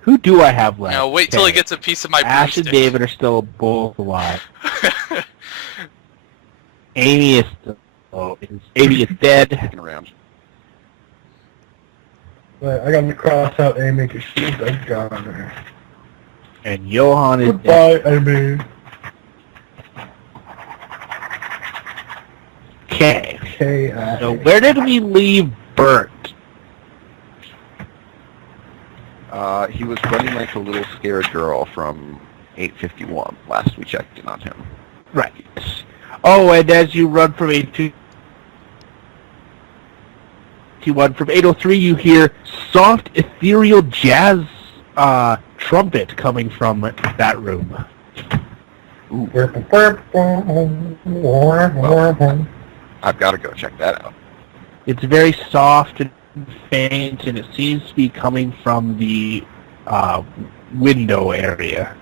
Who do I have left? Now wait till he Okay. gets a piece of my Ash and broomstick. David are still both alive. Amy is still. Amy is dead. Kicking around. But I got to cross out Amy because she's a goner. And Johan is dead. Goodbye, Amy. Okay. Okay. So where did we leave Bert? He was running like a little scared girl from 851 last we checked in on him. Right. Oh, and as you run from 821 from 803, you hear soft, ethereal jazz trumpet coming from that room. I've got to go check that out. It's very soft and faint, and it seems to be coming from the window area.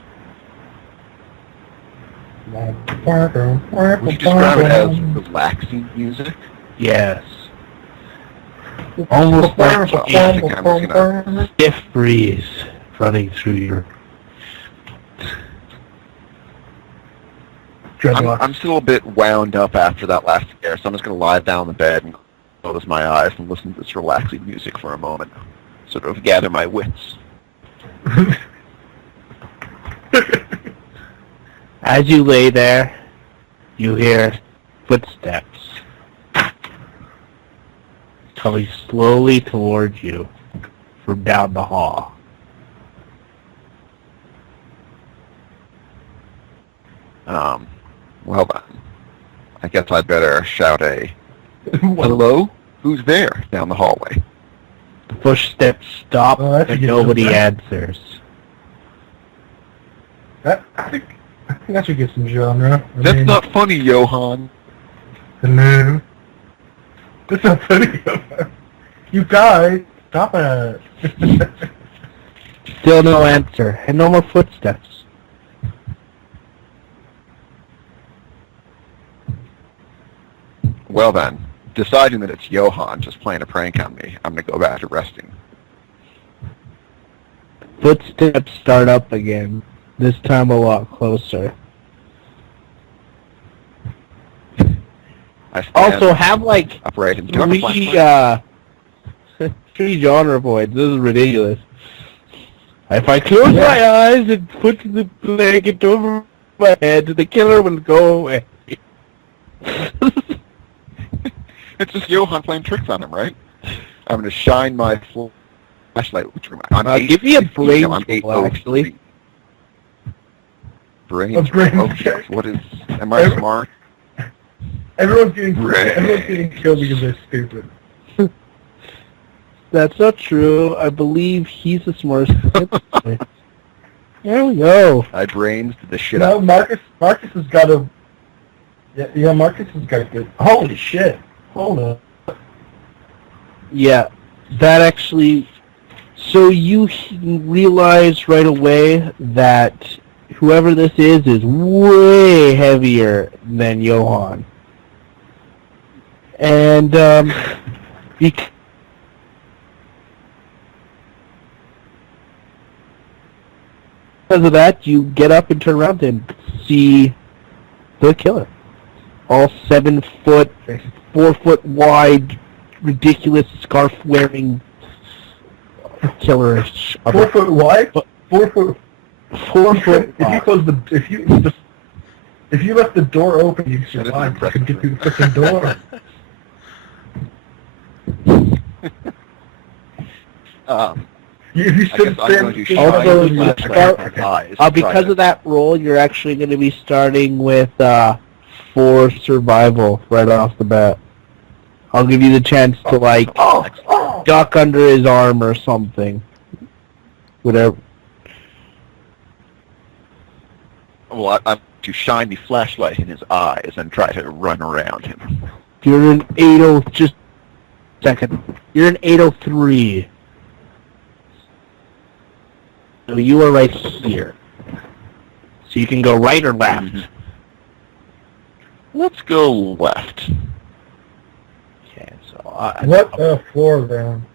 Would you describe it as relaxing music? Yes. Almost like a stiff breeze running through your... I'm still a bit wound up after that last scare, so I'm just going to lie down on the bed and close my eyes and listen to this relaxing music for a moment. Sort of gather my wits. As you lay there, you hear footsteps coming slowly towards you from down the hall. Well then, I guess I better shout a hello? Who's there down the hallway? The footsteps stop, Oh, that's a and good nobody sign. answers. I think that should get some genre. That's not funny, Johan. No. That's not funny. You guys, stop it. Still no answer, and no more footsteps. Well then, deciding that it's Johan just playing a prank on me, I'm gonna go back to resting. Footsteps start up again, this time a lot closer. I stand Also, have like upright and dark three genre points. This is ridiculous. If I close my eyes and put the blanket over my head, the killer will go away. It's just Johan playing tricks on him, right? I'm gonna shine my flashlight. Which room? I'm give me a 8:16, brain I'm roll, 8:03. actually. Brain. A brain Okay. check. What is? Am I smart? Everyone's getting killed because they're stupid. That's not true. I believe he's the smartest. There we go. I brains the shit No, out. Marcus has got a... Yeah, Marcus has got a good... Holy shit. Hold up. Yeah, that actually... So you realize right away that whoever this is way heavier than Johan. And, because of that, you get up and turn around and see the killer. All 7 foot, 4 foot wide, ridiculous scarf-wearing killerish. 4 foot wide? 4 foot... 4 foot If you wide. close the... If you left the door open, you could That is survive. You could get through the impressive. fucking door. If you I stood guess I'm going to stand... shine Also, the you flashlight start- in his eyes. Because Try of that roll, you're actually going to be starting with 4 survival right off the bat. I'll give you the chance to, like, Oh! duck under his arm or something. Whatever. Well, I'm to shine the flashlight in his eyes and try to run around him. You're in 80... Just a second. You're in 803. So you are right here. So you can go right or left. Mhm. Let's go left. Okay, so What floor down?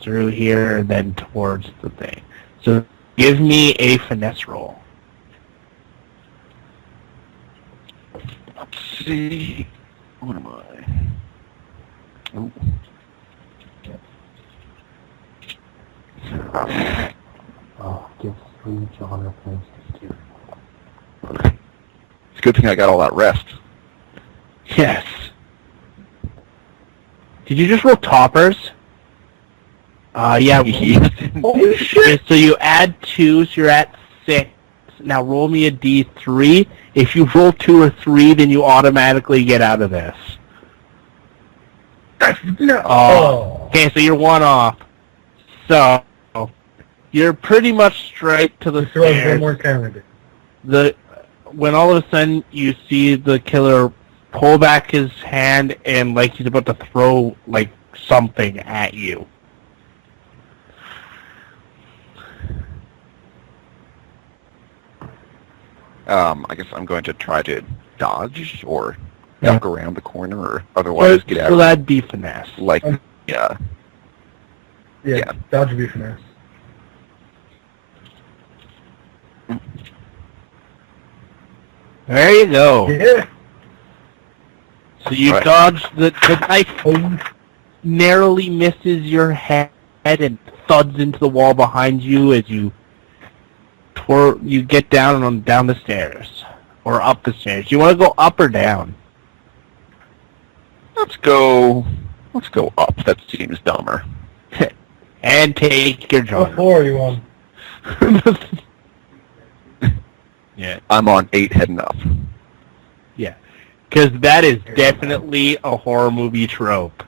through here and then towards the thing. So give me a finesse roll. Let's see. What am I? Ooh. Oh, give 3 genre points to Stu. It's a good thing I got all that rest. Yes. Did you just roll toppers? Yeah. Holy shit! Okay, so you add 2, so you're at 6. Now roll me a d3. If you roll 2 or 3, then you automatically get out of this. No. Oh. Okay, so you're 1 off. So you're pretty much straight to the Throw one stairs. more candidate. When all of a sudden you see the killer pull back his hand and like he's about to throw like something at you. I guess I'm going to try to dodge or duck around the corner or otherwise get out. So that'd be finesse. Like, yeah. Yeah, Yeah. dodge would be finesse. There you go. Yeah. So you Right. dodge the knife narrowly misses your head and thuds into the wall behind you as you get down the stairs or up the stairs. You want to go up or down? Let's go up. That seems dumber. And take your What genre. floor are you on? Yeah. I'm on 8 heading up. Yeah. Because that is definitely a horror movie trope.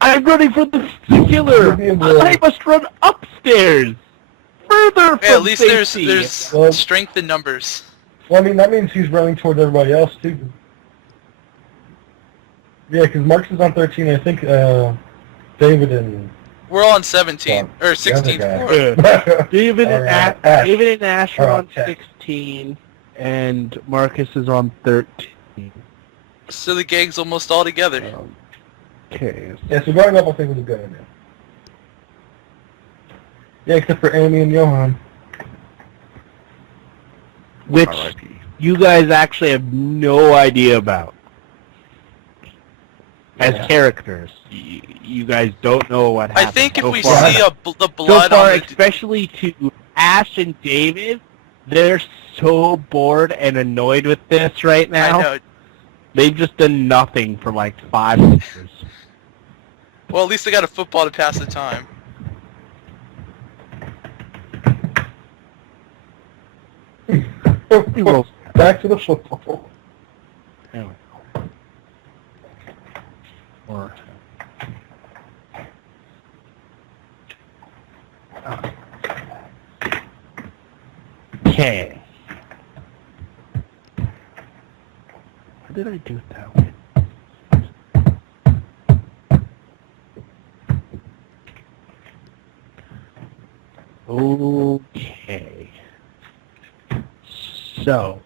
I'm running from the killer. I must run upstairs. Further from Hey, at least safety. there's Well- strength in numbers. Well, I mean, that means he's running towards everybody else, too. Yeah, because Marcus is on 13, I think, David and... We're all on 17 or the other 16th guy. floor. David and Ash. David and Ash are Oh, on okay. 16, and Marcus is on 13. So the gang's almost all together. Okay. Yeah, so going up, I think, was a good idea. Yeah, except for Amy and Johan. Which R.I.P. you guys actually have no idea about. As Yeah. characters, you guys don't know what I happened. think if so we far. see the so blood far, on the... especially to Ash and David, they're so bored and annoyed with this right now. I know. They've just done nothing for like 5 years. Well, at least they got a football to pass the time. Well, Back to the football. anyway. Or, okay. How did I do it that way? Okay. So,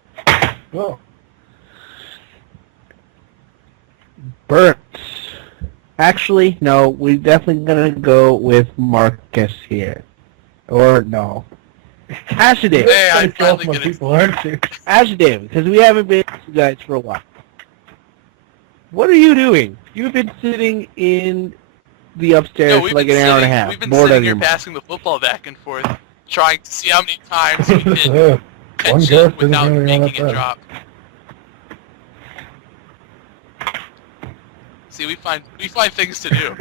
Oh. Bert. Actually, no, we're definitely gonna go with Marcus here. Or no. Ashdale. Hey, I Pretty close, finally my get it. people, aren't you? Ashdale, because we haven't been with you guys for a while. What are you doing? You've been sitting in the upstairs for like an hour and a half. We've been More sitting than here your passing the football back and forth, trying to see how many times we can One catch ghost it isn't without really all making that it bad. drop. See, we find things to do.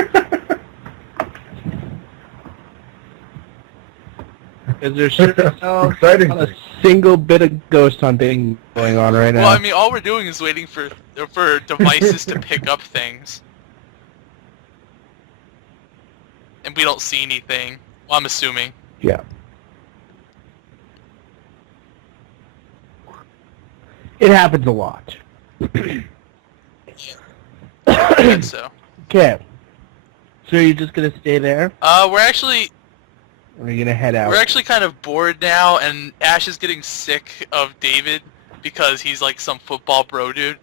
Because there's Exciting. not a single bit of ghost hunting going on right now. Well, I mean, all we're doing is waiting for devices to pick up things, and we don't see anything. Well, I'm assuming. Yeah. It happens a lot. I think so. Okay. So you're just gonna stay there, We're actually or are you gonna head out? We're actually kind of bored now, and Ash is getting sick of David because he's like some football bro dude,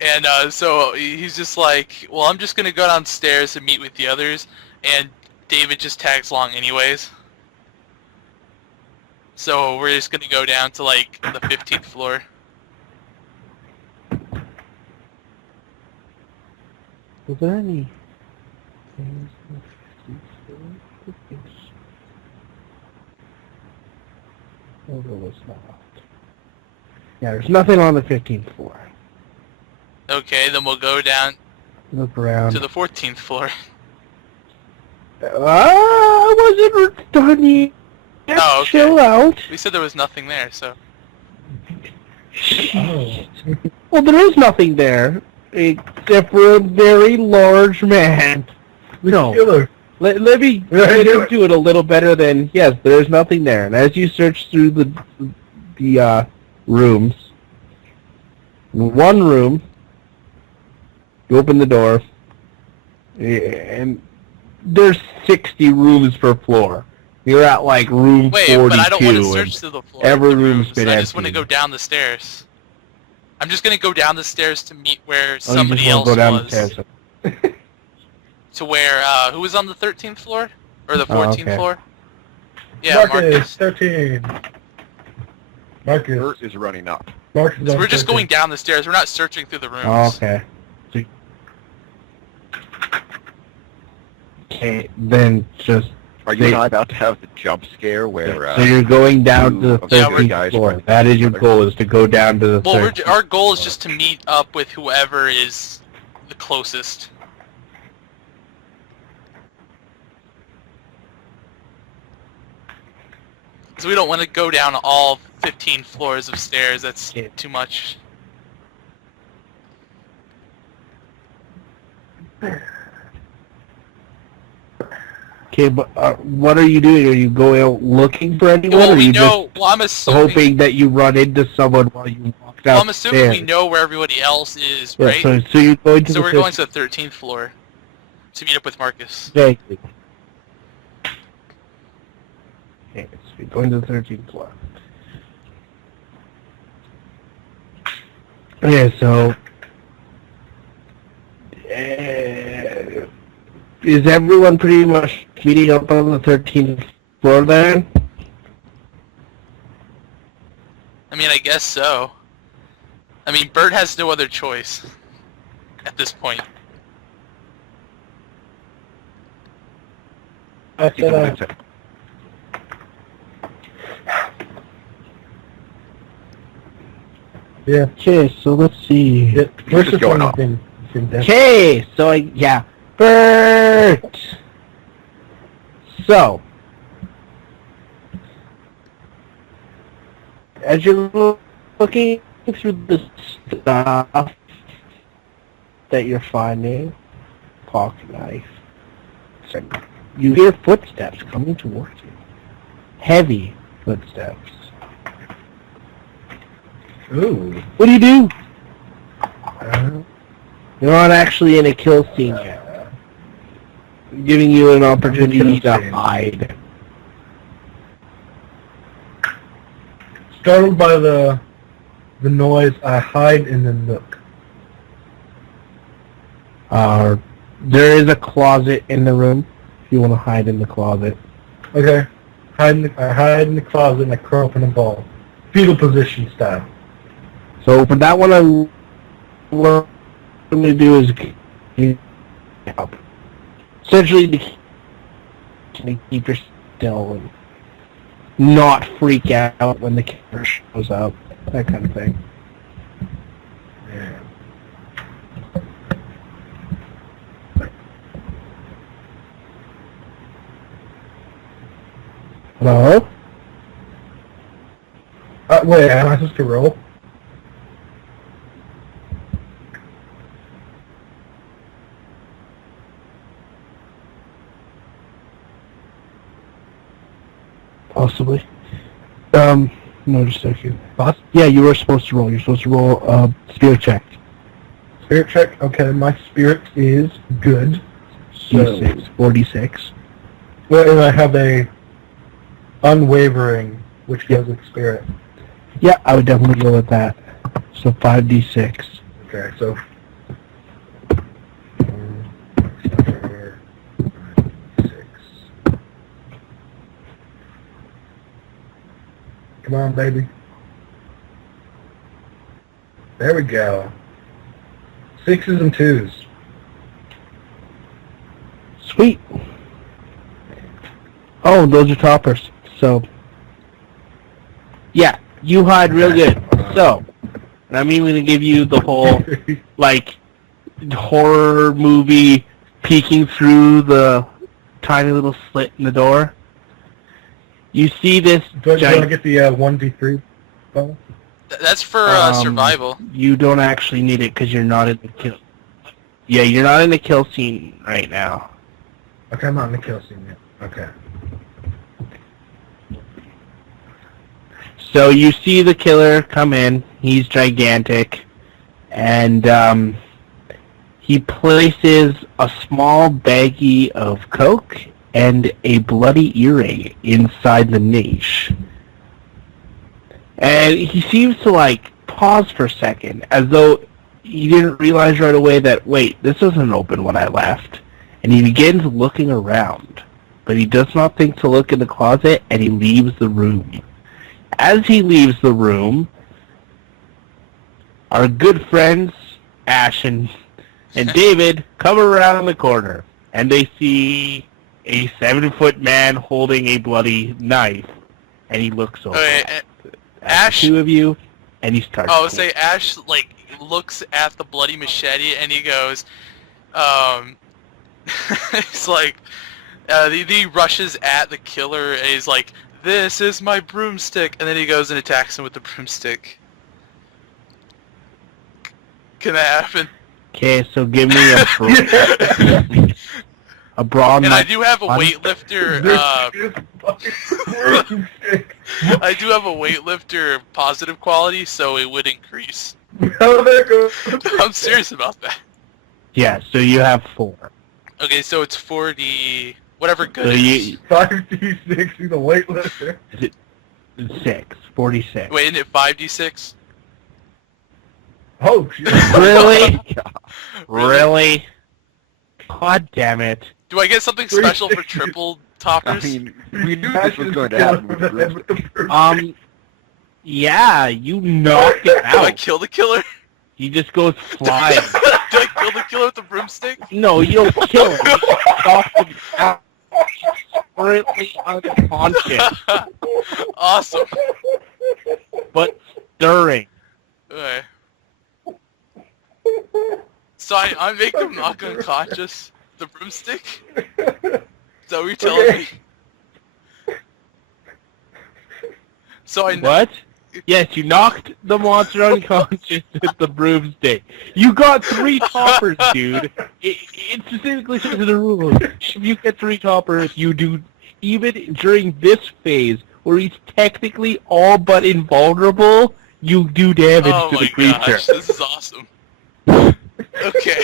and so he's just like, well, I'm just gonna go downstairs and meet with the others, and David just tags along anyways. So we're just gonna go down to like the 15th floor. Was there any? Oh, there was not. Yeah, there's nothing on the 15th floor. Okay, then we'll go down Look around. to the 14th floor. I wasn't done yet. Oh, okay. Chill out. We said there was nothing there, so. Oh. Well, there is nothing there, except for a very large man. No. Killer. Let me Yeah, get do it. into it a little better than, yes, there's nothing there. And as you search through the rooms, in one room, you open the door, and there's 60 rooms per floor. You're at like room Wait, 42. but I don't want to and search through the floor. every the room's rooms. been I just want to empty. go down the stairs. I'm just gonna go down the stairs to meet where Oh, you somebody just else wanna go down was. the stairs. To where who was on the 13th floor or the Oh, 14th okay. floor? Yeah, Marcus. 13. Marcus. Bert is running up. Marcus is So on we're just 13. going down the stairs. We're not searching through the rooms. Oh, okay. Okay, then just Are you and I about to have the jump scare where? so you're going down to the two of 13th guys floor. running That is your together. goal, is to go down to the Well, 13th. our goal is just to meet up with whoever is the closest. Because we don't want to go down all 15 floors of stairs. That's Yeah. too much. Okay, but what are you doing? Are you going out looking for anyone, or Well, are we you know. Well, I'm just assuming. hoping that you run into someone while you walk down? Well, I'm assuming we know where everybody else is, Yeah, right? so you're going to So the we're going to the 13th floor to meet up with Marcus. Exactly. Okay, so you're going to the 13th floor. Okay, so is everyone pretty much meeting up on the 13th floor then? I mean, I guess so. I mean, Bert has no other choice at this point. I You can said, fix it. yeah. Okay, so let's see. Yeah. Where's just going off. Okay, so yeah, Bert. So, as you're looking through the stuff that you're finding, pocket knife, so you hear footsteps coming towards you. Heavy footsteps. Ooh. What do you do? You're not actually in a kill scene yet. Giving you an opportunity to hide. Startled by the noise, I hide in the nook. There is a closet in the room. If you want to hide in the closet. Okay. I hide in the closet and I curl up in a ball. Fetal position style. So for that one, what I'm going to do is essentially to keep her still and not freak out when the killer shows up. That kind of thing. Yeah. Hello? Wait, am I supposed to roll? Possibly. No, just a second. Yeah, you were supposed to roll. You're supposed to roll a spirit check. Spirit check? Okay, my spirit is good. So, D6, 46. well, and I have a unwavering, which goes with spirit. Yeah, I would definitely go with that. So 5d6. Okay, so... Come on, baby. There we go. 6s and 2s. Sweet. Oh, those are toppers. So, yeah, you hide real good. So, I'm even going to give you the whole, like, horror movie peeking through the tiny little slit in the door. You see this Do I giant... get the 1d3 bonus? That's for survival. You don't actually need it because you're not in the kill. Yeah, you're not in the kill scene right now. Okay, I'm not in the kill scene yet. Okay. So you see the killer come in. He's gigantic, and he places a small baggie of coke and a bloody earring inside the niche. And he seems to, like, pause for a second, as though he didn't realize right away that, wait, this isn't open when I left. And he begins looking around, but he does not think to look in the closet, and he leaves the room. As he leaves the room, our good friends, Ash and David, come around the corner, and they see a 7-foot man holding a bloody knife, and he looks over Okay, at Ash- the two of you, and he starts. Oh, say Ash like looks at the bloody machete and he goes, it's like he rushes at the killer and he's like, "This is my broomstick," and then he goes and attacks him with the broomstick. Can that happen? Okay, so give me a broad. And I do have a one. weightlifter. This fucking broomstick. I do have a weightlifter positive quality, so it would increase. Oh, there goes. I'm serious about that. Yeah, so you have 4. Okay, so it's 40. Whatever good So is. you 5d6, he's a weightlifter. 46. Wait, isn't it 5d6? Oh, shit. Really? Really? Really? God damn it. Do I get something special for triple I toppers? mean, we knew this was going to happen with the broomstick. Yeah, you knocked it Do I out. kill the killer? He just goes flying. Do I kill the killer with the broomstick? No, you don't kill him. You just knock him out. He's currently unconscious, Awesome. but stirring. Okay. So I make him knock unconscious. The broomstick? Is that what you're telling me? So I know. What? Yes, you knocked the monster unconscious with the broomstick. You got 3 toppers, dude. It specifically says in the rules, if you get 3 toppers, you do, even during this phase, where he's technically all but invulnerable, you do damage Oh to the my creature. gosh, this is awesome. Okay.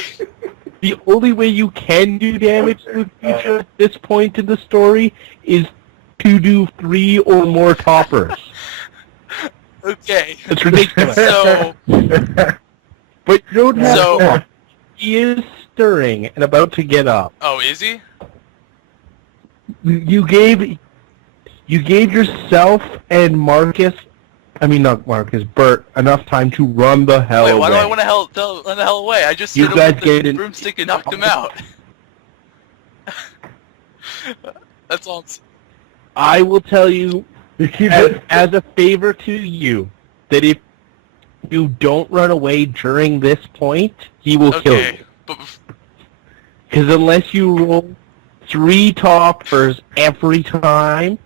The only way you can do damage to the creature at this point in the story is to do 3 or more toppers. Okay. It's ridiculous. So, But you don't have So- to. He is stirring and about to get up. oh, is he? You gave yourself and Marcus, I mean not Marcus, Bert, enough time to run the hell Wait, away. why do I want to run the hell away? I just You hit him guys with get the in- broomstick and knocked him out. That's all. I will tell you, You keep as, it. as a favor to you, that if you don't run away during this point, he will kill Okay, you. but Because unless you roll 3 toppers every time,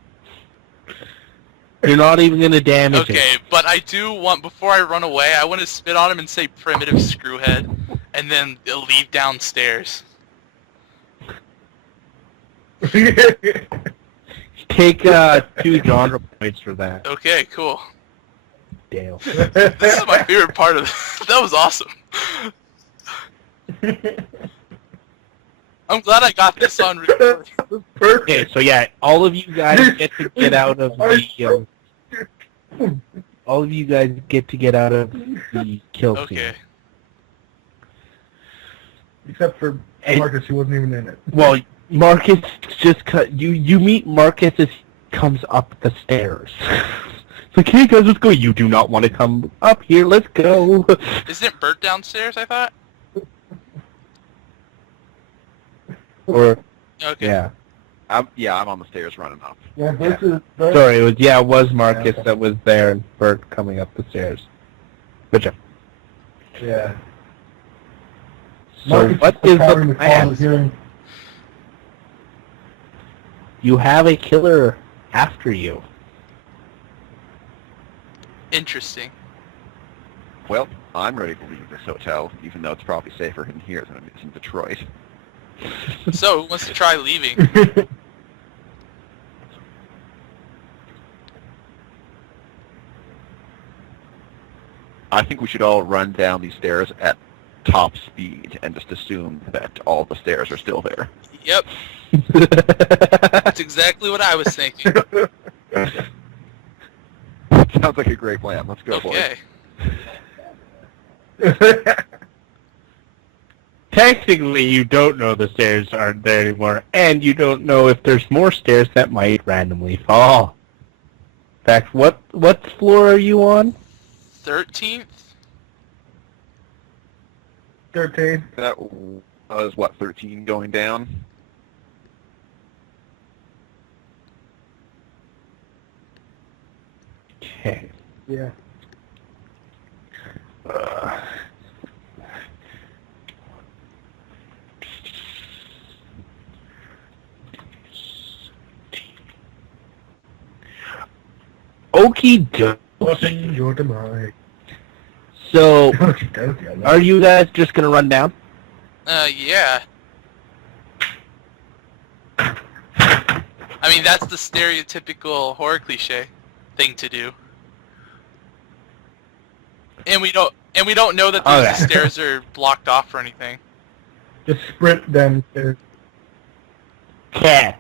you're not even going to damage him. okay, but I do want, before I run away, I want to spit on him and say primitive screwhead, and then leave downstairs. Take 2 genre points for that. Okay, cool. Dale. This is my favorite part of it. That was awesome. I'm glad I got this on record. Perfect. Okay, so yeah, all of you guys get to get out of the. All of you guys get to get out of the kill scene. Okay. Except for Marcus, who wasn't even in it. Well, Marcus just cut. You meet Marcus as he comes up the stairs. It's like, hey guys, let's go. You do not want to come up here. Let's go. Isn't Bert downstairs, I thought? Or Okay. yeah, I'm on the stairs running up. Yeah, this is... sorry, it was Marcus that was there and Bert coming up the stairs. Good job. Yeah. So Marcus what is covering the closet plan? hearing. You have a killer after you. Interesting. Well, I'm ready to leave this hotel, even though it's probably safer in here than it is in Detroit. So, who wants to try leaving? I think we should all run down these stairs at top speed and just assume that all the stairs are still there. Yep, that's exactly what I was thinking. Sounds like a great plan. Let's go for it. Okay. Technically, you don't know the stairs aren't there anymore, and you don't know if there's more stairs that might randomly fall. In fact, what floor are you on? 13th? 13. That was, what, 13 going down? Okay. Yeah. Okie doke. Blessing your demise. So, Okie dokie, I love are you guys just gonna run down? Yeah. I mean, that's the stereotypical horror cliche thing to do. And we don't know that the Okay. stairs are blocked off or anything. Just sprint downstairs. Okay.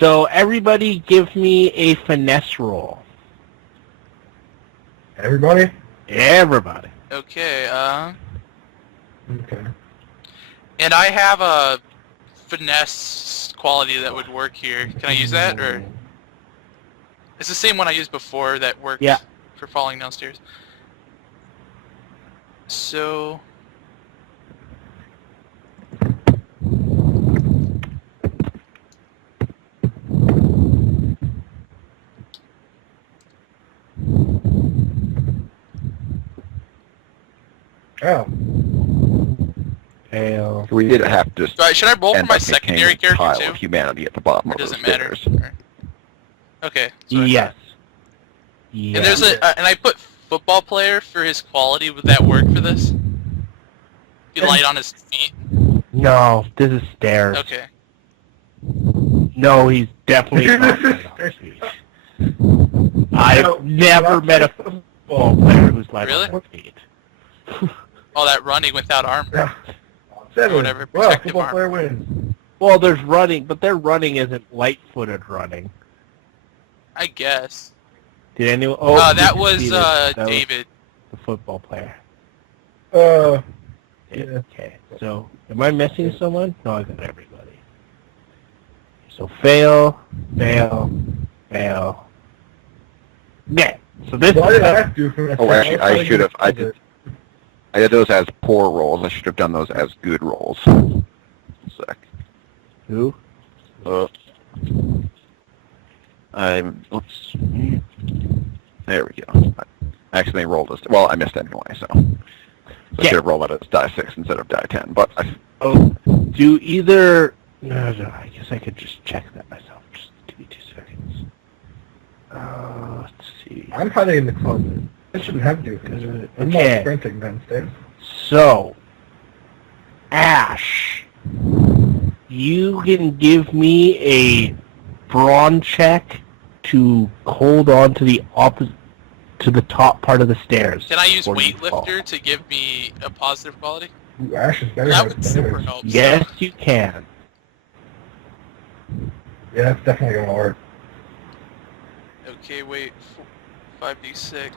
So everybody give me a finesse roll. Everybody? Everybody. Okay, Okay. and I have a finesse quality that would work here. Can I use that, or it's the same one I used before that worked Yeah. for falling downstairs? So, Oh. Fail. We did have to just should I roll for end my up maintaining secondary a character pile too? of humanity at the bottom Or of does those it matter? stairs. Or- Okay. so Yes. Yeah. And there's and I put football player for his quality. Would that work for this? Be light on his feet. No, this is stairs. Okay. No, he's definitely not light on his feet. I've never met a football player who's light Really? on his feet. All that running without armor. Yeah. 7. whatever, Wow, protective football armor. player wins. Well, there's running, but their running isn't light-footed running. I guess. Did anyone? Oh, That you was see this. That was David. the football player. Yeah. Okay. So, am I missing someone? No, I got everybody. So fail, fail, fail. Yeah. So this Why is did I have to? For Oh, actually, I should have. I did those as poor rolls. I should have done those as good rolls. Sec. who? Oops. There we go. I accidentally rolled this. Well, I missed anyway, so. I Yeah. should have rolled it as die 6 instead of die 10. But Oh, do either. No, I guess I could just check that myself. Just give me 2 seconds. Let's see. I'm hiding in the closet. I shouldn't have to. I'm not Okay. sprinting downstairs. So, Ash, you can give me a brawn check to hold on to the top part of the stairs. Can I use before you fall. weightlifter to give me a positive quality? Ooh, Ash is better That at would super stairs. help. Yes, you can. Yeah, that's definitely gonna work. Okay, wait. 5d6.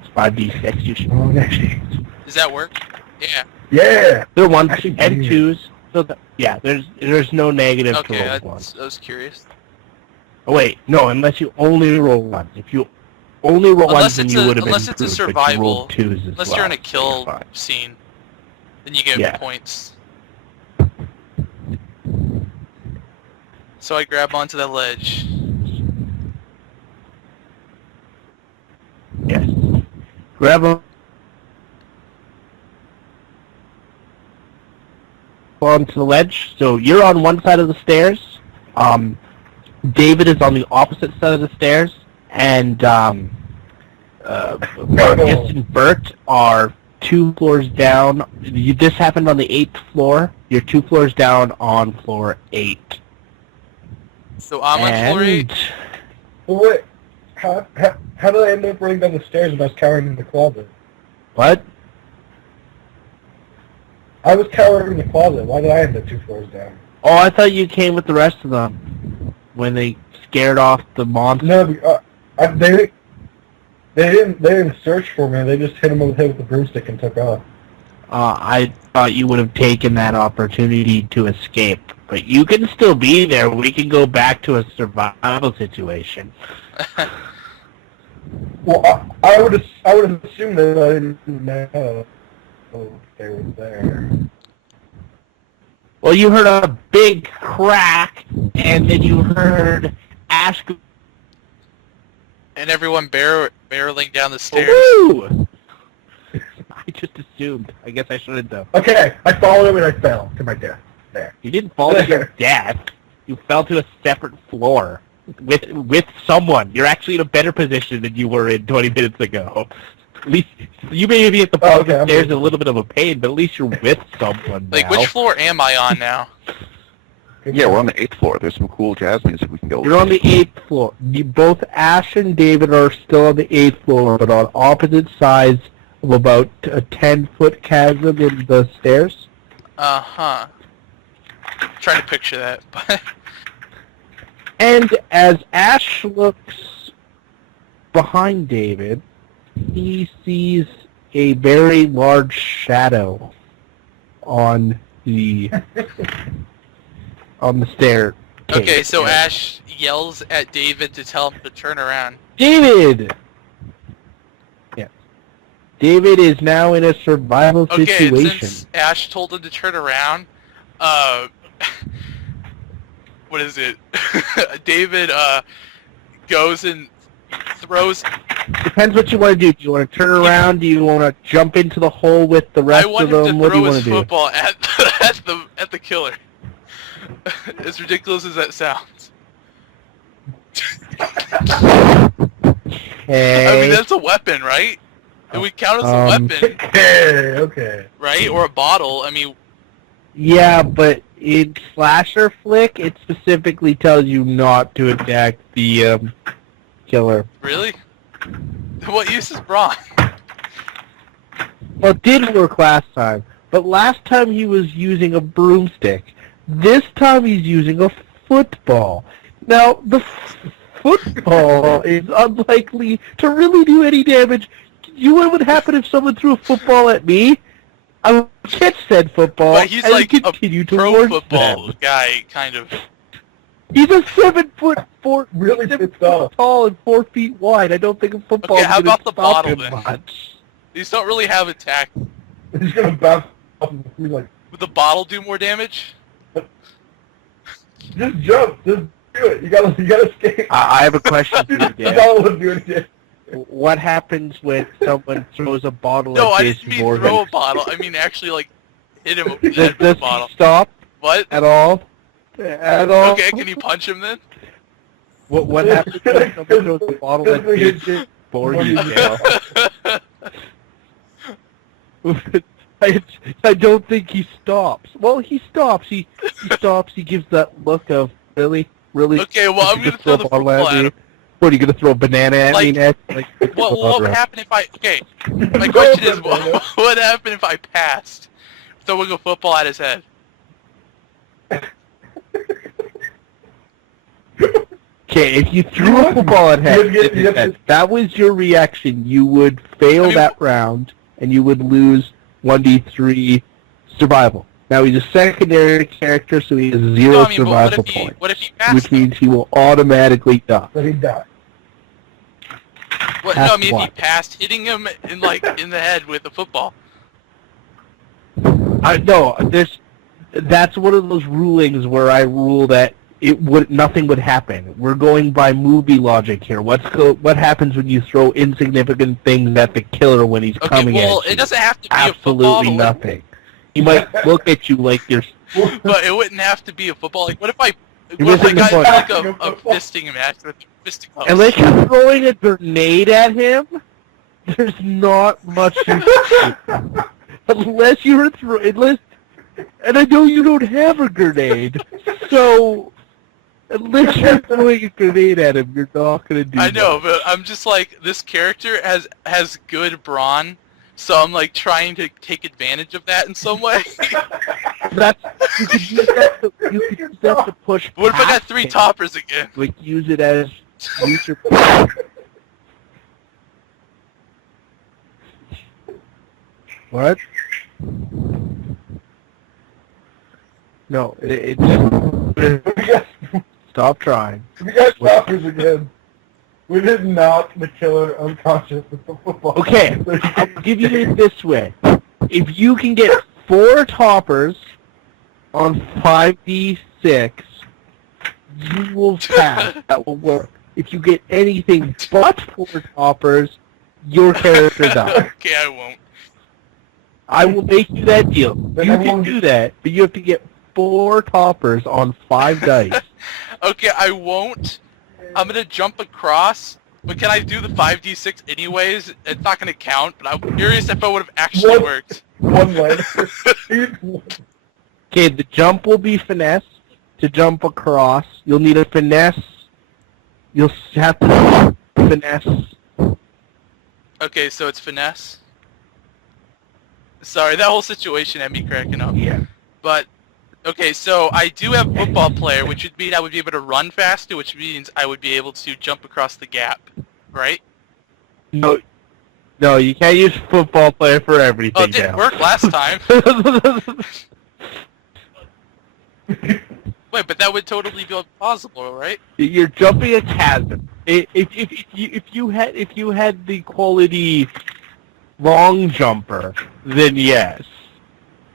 It's 5d6. You should. Oh, actually. Does that work? Yeah. Yeah! They're ones Actually, and yeah. twos. So yeah, there's no negative Okay, to roll I one. was curious. Oh wait, no, unless you only roll ones. If you only roll Unless ones, then it's you a- would have unless it's a improved, but you survival- rolled twos as Unless well, you're in a so kill fine. scene, then you get Yeah. points. So I grab onto the ledge. Yes. Grab them onto the ledge. So you're on one side of the stairs. David is on the opposite side of the stairs, and Marcus and Bert are 2 floors down. This happened on the 8th floor. You're 2 floors down on floor 8. So I'm on floor 8. Well, wait. How did I end up running down the stairs when I was cowering in the closet? What? I was cowering in the closet. Why did I end up 2 floors down? Oh, I thought you came with the rest of them when they scared off the monster. No, they didn't search for me. They just hit him on the head with the broomstick and took off. I thought you would have taken that opportunity to escape, but you can still be there. We can go back to a survival situation. Well, I would have assumed that I didn't know they were there. Well, you heard a big crack, and then you heard Ash go, And everyone barreling down the stairs. "Woo!" I just assumed. I guess I shouldn't have. Okay, I followed him and I fell to my death. There. You didn't fall to your death. You fell to a separate floor. with someone. You're actually in a better position than you were in 20 minutes ago. At least you may be at the bottom of the stairs in a little bit of a pain, but at least you're with someone Like, now. which floor am I on now? Yeah, we're on the 8th floor. There's some cool jazz music we can go You're on the listen 8th floor. Both Ash and David are still on the 8th floor, but on opposite sides of about a 10-foot chasm in the stairs. Uh-huh. Trying to picture that, but... And as Ash looks behind David, he sees a very large shadow on the stair. Okay, so Ash yells at David to tell him to turn around. David! Yes. David is now in a survival Okay, situation. since Ash told him to turn around, what is it? David, goes and throws... Depends what you want to do. Do you want to turn around? Do you want to jump into the hole with the rest I want of him them? to What do you throw want his to do? football at the killer. As ridiculous as that sounds. Okay. I mean, that's a weapon, right? It would count as a weapon, Okay. right? Or a bottle. I mean, Yeah, but in Slasher Flick, it specifically tells you not to attack the killer. really? What use is Braun? Well, it did work last time, but last time he was using a broomstick. This time he's using a football. Now, the football is unlikely to really do any damage. You know what would happen if someone threw a football at me? I would catch said football But he's and like a continue pro towards football them. guy, kind of. He's a 7 foot 4, Really 7 pissed off. foot tall and 4 feet wide. I don't think a football Okay, is how going about to the stop bottle, him then? much. These don't really have attack. He's gonna bounce off and be like, Would the bottle do more damage? just jump, just do it. You gotta escape. I have a question for you, The Dan. ball wouldn't do anything. What happens when someone throws a bottle No, at I Jason didn't mean Voorhees? throw a bottle. I mean actually, like, hit him with the Does, head with does the bottle. he stop What? at all? At all? Okay, can you punch him then? What happens when someone throws a bottle at Jason Voorhees? I don't think he stops. Well, he stops. He stops. He gives that look of really. Okay, well, I'm You gonna throw the football at me? him. What, are you gonna throw a banana at me Like, next? Like, What would happen if I... Okay, my question is, what would happen if I passed throwing a football at his head? Okay, if you threw a football at You have to- head, that was your reaction. You would fail I mean- that round, and you would lose 1d3 survival. Now he's a secondary character, so he has 0 No, I mean, but survival points, what if he passed which him? means he will automatically die. So he died. No, I mean, if he what? passed hitting him in the head with a football. That's one of those rulings where I rule that nothing would happen. We're going by movie logic here. What happens when you throw insignificant things at the killer when he's Okay, coming well, at you? it doesn't have to be a football, Absolutely nothing. He might look at you like you're... but it wouldn't have to be a football. Like, what if I missing the got point. like a fisting match with fisticuffs? Unless you're throwing a grenade at him, there's not much you can do. Unless you're and I know you don't have a grenade, so unless you're throwing a grenade at him, you're not gonna do. I know, much. but I'm just like, this character has good brawn, so I'm like trying to take advantage of that in some way. You could use that to push. What if I got past 3 him. toppers again? Like use it as use your. What? No, stop trying. We got stoppers again. We did knock the killer unconscious with the football. Okay, I'll give you it this way. If you can get 4 toppers on 5d6, you will pass. That will work. If you get anything but 4 toppers, your character dies. Okay, I won't. I will make you that deal. Then You I can won't- do that, but you have to get 4 toppers on 5 dice. Okay, I won't. I'm gonna jump across, but can I do the 5d6 anyways? It's not gonna count, but I'm curious if it would have actually What? worked. One line. Okay, the jump will be finesse. To jump across, you'll need a finesse. You'll have to finesse. Okay, so it's finesse. Sorry, that whole situation had me cracking up. Yeah. But, okay, so I do have football player, which would mean I would be able to run faster, which means I would be able to jump across the gap, right? No, you can't use football player for everything. Oh, it didn't now. work last time. Wait, but that would totally be possible, right? You're jumping a chasm. If you had the quality long jumper, then yes.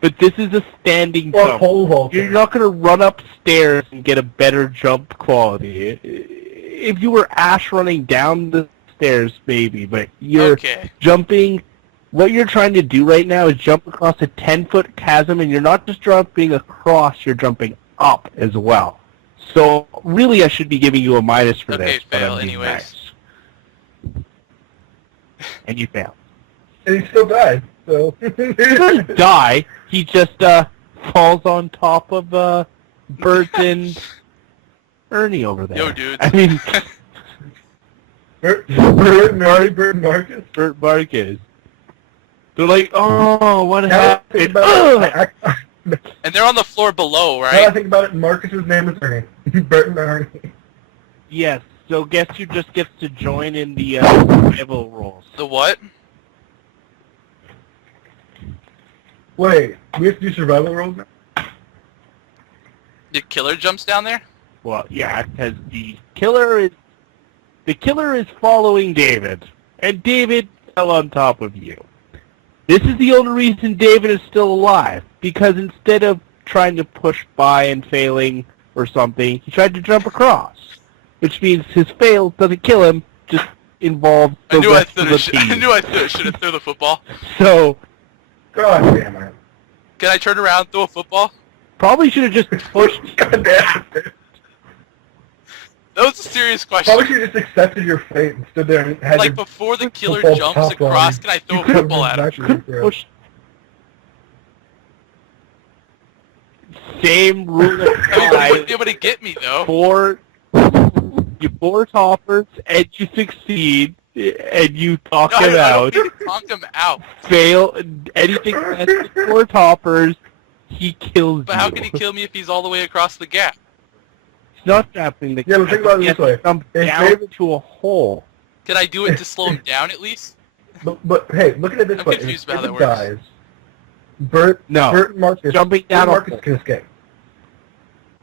But this is a standing Or jump. pole vault. You're not going to run upstairs and get a better jump quality. If you were Ash running down the stairs, maybe, but you're Okay. jumping. What you're trying to do right now is jump across a 10-foot chasm, and you're not just jumping across, you're jumping up as well. So really, I should be giving you a minus for Okay, this. But fail I'm being anyways. nice. And you fail. And he still died. So. He doesn't die. He just falls on top of Bert and Ernie over there. Yo, dude. I mean, Bert Marcus. Bert Marcus. They're like, oh, what Now that I think happened? about it, And they're on the floor below, now that I right? think about it, Marcus's name is Ernie. Bert and Ernie. Yes. So guess who just gets to join in the survival roles? The what? Wait, we have to do survival roles now? The killer jumps down there? Well, yeah, because the killer is following David, and David fell on top of you. This is the only reason David is still alive, because instead of trying to push by and failing or something, he tried to jump across, which means his fail doesn't kill him, just involves the I knew I rest of the team. should have threw the football. So God damn it. Can I turn around and throw a football? probably should have just pushed. God damn it. That was a serious question. Probably should have just accepted your fate and stood there and had Like your before the killer football jumps top line. across, can I throw a football at him? Exactly, bro. Push. Same rule of I mean, he wouldn't be five. able to get me though. You four toppers, and you succeed, and you talk No, him I out. don't need to conk him out. Fail anything less than four toppers, he kills But you. how can he kill me if he's all the way across the gap? He's not trapping the Yeah, but think about it he this has to way. jump If down David- to a hole. Can I do it to slow him down at least? But hey, look at it this I'm way. confused If about how David that works. dies, Bert and Marcus, Jumping Bert down and a Marcus hole. can escape.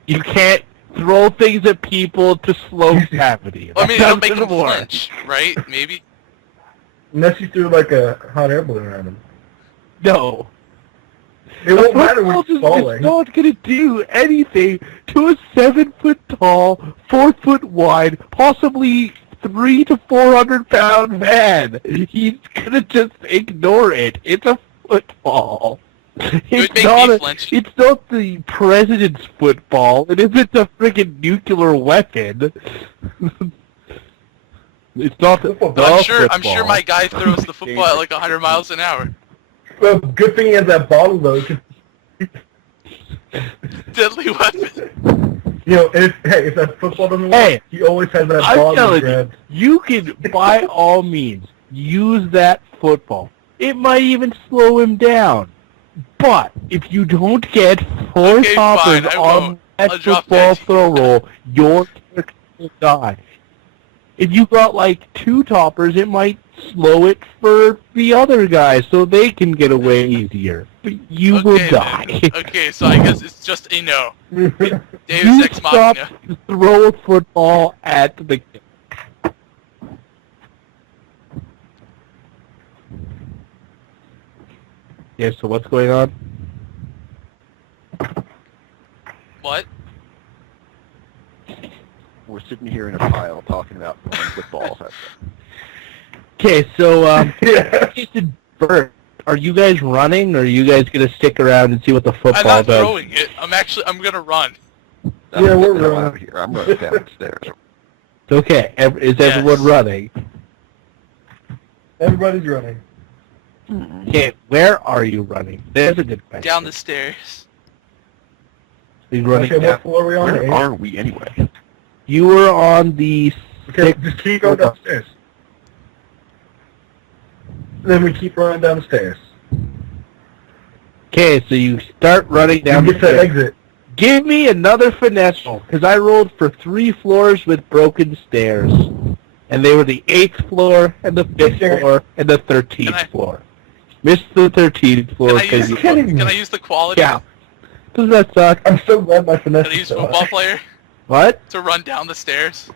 You can't throw things at people to slow gravity. Well, I mean, it'll That make him doesn't work. flinch, right? Maybe. Unless you threw like a hot air balloon at him. No. It won't A matter when football it's is falling. not going to do anything to a 7-foot tall, 4-foot wide, possibly 300 to 400 pound man. He's going to just ignore it. It's a football. would It's make not, me flinch. it's not the president's football. It isn't a friggin' nuclear weapon. It's not the Football. the I'm sure football. my guy throws the football at like 100 miles an hour. Well, good thing he has that bottle though. 'Cause, Deadly weapon. you know, if that football doesn't work, Hey, he always has that I'm bottle telling grab. you can, by all means, use that football. It might even slow him down. But if you don't get four Okay, toppers fine, I on won't. that I'll drop football that. throw roll, your character will die. If you got like 2 toppers, it might slow it for the other guys so they can get away easier. But you will Okay, die. then. Okay, so I guess it's just a no. Dave's You ex stop machina. to throw a football at the. Yeah, so what's going on? What? We're sitting here in a pile talking about throwing footballs. Okay, so Yeah. Jason Burt, are you guys running, or are you guys gonna stick around and see what the I'm football not does? throwing it. I'm gonna run. Yeah, we're Get the hell running. out of here. I'm running downstairs. It's okay. Is Yes. everyone running? Everybody's running. Okay, where are you running? There's a good question. Down the stairs. You're running Okay, down. what floor are we on? Where Eight? are we anyway? You were on the Okay, sixth. just keep going downstairs. Then we keep running down the stairs. Okay, so you start running down You the get to stairs. exit. Give me another finesse roll, because I rolled for 3 floors with broken stairs. And they were the 8th floor, and the 5th Sure. floor, and the 13th Can I- floor. Missed the 13th floor Can I because use you... the, kidding me. can I use the quality? Yeah. Does that suck? I'm so glad my finesse Can I is use so football high. player What? to run down the stairs?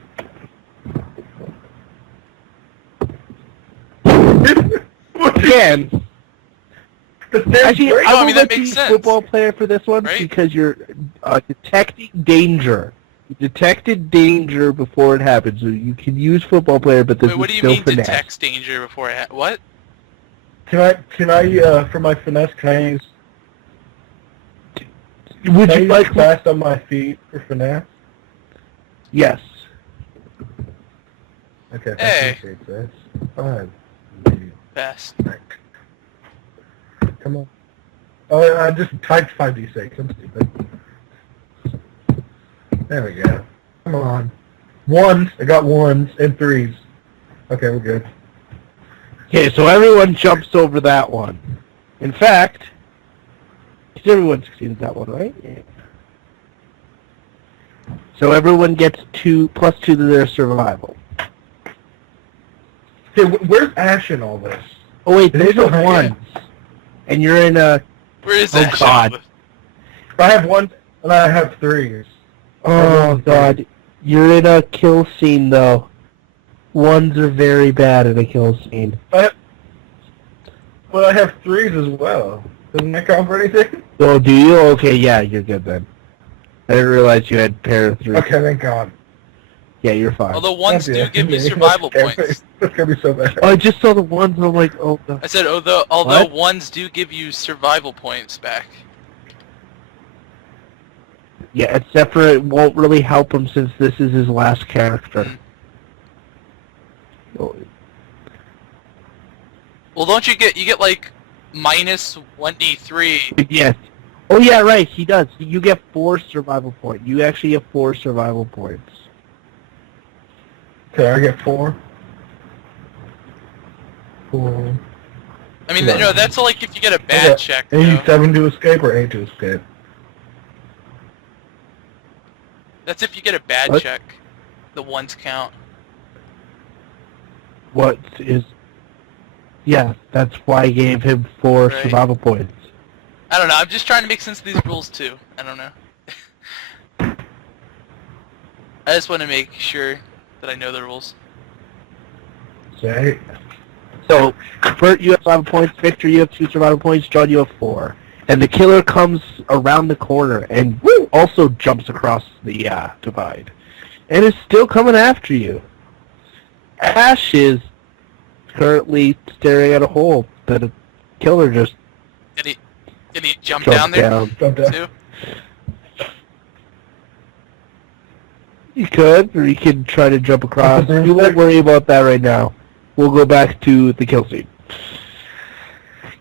Again, The stairs actually, break. I I will mean, that let you makes use sense. football player for this one Right? because you're detecting danger. You detected danger before it happens, so you can use football player, but this Wait, what do is you still mean finesse. detects danger before it what? Can I, for my finesse, can I use, Would can I you use like? fast on my feet for finesse? Yes. Okay, I Hey. appreciate this. 5. Best. Come on. Oh, I just typed 5d6. I'm stupid. There we go. Come on. Ones. I got 1s and 3s. Okay, we're good. Okay, so everyone jumps over that one. In fact, everyone succeeded that one, right? Yeah. So everyone gets +2 to their survival. Hey, where's Ash in all this? Oh wait, Is he those still are hanging? ones. And you're in a... Where is Oh, that? God. I have 1s and I have 3s. Oh god. You're in a kill scene though. Ones are very bad in a kill scene. Well, I have 3s as well. Doesn't that count for anything? Oh, do you? Okay, yeah, you're good then. I didn't realize you had a pair of 3. Okay, thank God. Yeah, you're fine. Although ones Okay. do give you survival Okay, points. That's gonna be so bad. Oh, I just saw the ones and I'm like, oh god. I said although What? ones do give you survival points back. Yeah, except for it won't really help him since this is his last character. Oh, Well, don't you get like minus 1d3? yes. Oh yeah, right, he does. You get 4 survival points. You actually get 4 survival points. Okay, I get 4. 4. I mean, Yeah. no, that's like if you get a bad Okay. check. And you though. use 7 to escape or 8 to escape? That's if you get a bad What? check. The ones count. What is... Yeah, that's why I gave him 4 Right. survival points. I don't know. I'm just trying to make sense of these rules too. I don't know. I just want to make sure that I know the rules. Say. So, Bert, you have survival points. Victor, you have 2 survival points. John, you have 4. And the killer comes around the corner and also jumps across the divide. And is still coming after you. Ash is currently staring at a hole that a killer just Can he jump jumped down there Jump down. too? You could, or you could try to jump across. There's We won't that- worry about that right now. We'll go back to the kill scene.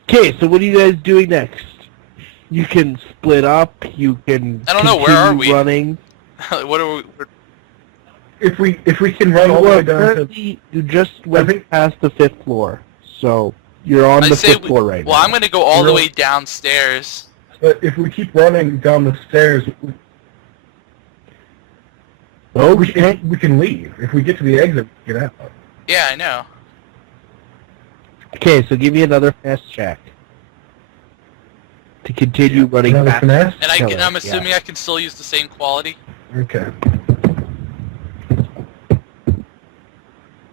Okay, so what are you guys doing next? You can split up. You can I don't know, where are continue we? running. What are we? If we can run all the You way are down to... currently, you just went think- past the 5th floor, so you're on I the say 5th floor right well, now. I'm going to go all the Really? way downstairs. But if we keep running down the stairs, Okay. we can leave. If we get to the exit, we can get out. Yeah, I know. Okay, so give me another fast check to continue running Another past. finesse? And Killer, I'm yeah. assuming I can still use the same quality. Okay.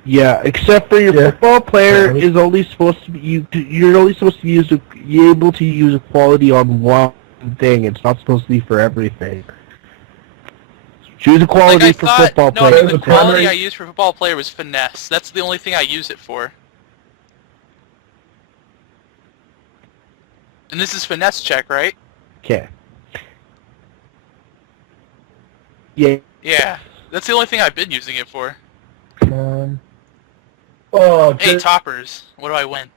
Yeah, except for your Yeah. football player Yeah. is only supposed to be you're only supposed to be able to use a quality on one thing. It's not supposed to be for everything. Choose a Like quality I for thought, football no, I player. mean, the The primary- quality I used for football player was finesse. That's the only thing I use it for. And this is finesse check, right? Okay. Yeah. Yeah. That's the only thing I've been using it for. Come on. Oh, Hey, just toppers. What do I win?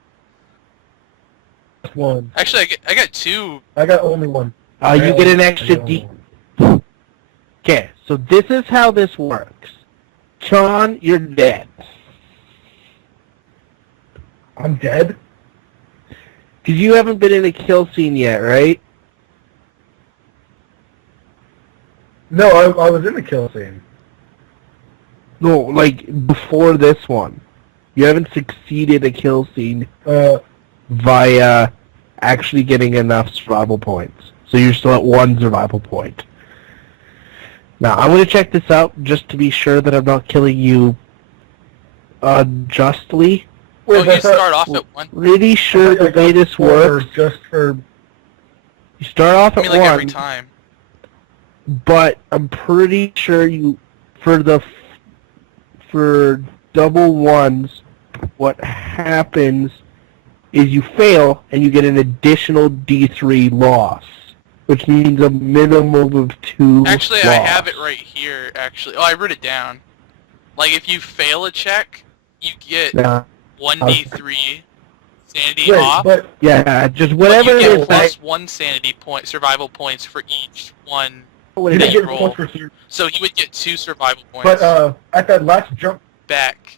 one. Actually, I got 2. I got only one. You get an I extra got only D. one. Okay, so this is how this works. John, you're dead. I'm dead? Because you haven't been in a kill scene yet, right? No, I was in the kill scene. No, like, before this one. You haven't succeeded a kill scene via actually getting enough survival points. So you're still at 1 survival point. Now, I'm going to check this out just to be sure that I'm not killing you unjustly. Oh, I you thought- start off at 1. Pretty sure the I got way this four works, just for... you start off I at mean, like 1, every time. but I'm pretty sure you, for double ones, what happens is you fail and you get an additional D3 loss, which means a minimum of 2 Actually, loss. I have it right here, actually. Oh, I wrote it down. Like, if you fail a check, you get Now, 1d3 sanity Wait, off. but yeah, just But whatever you it get is. plus 1 sanity point, survival points for each one. What you it didn't is. get roll. points for three. So he would get 2 survival points But at that last jump, back.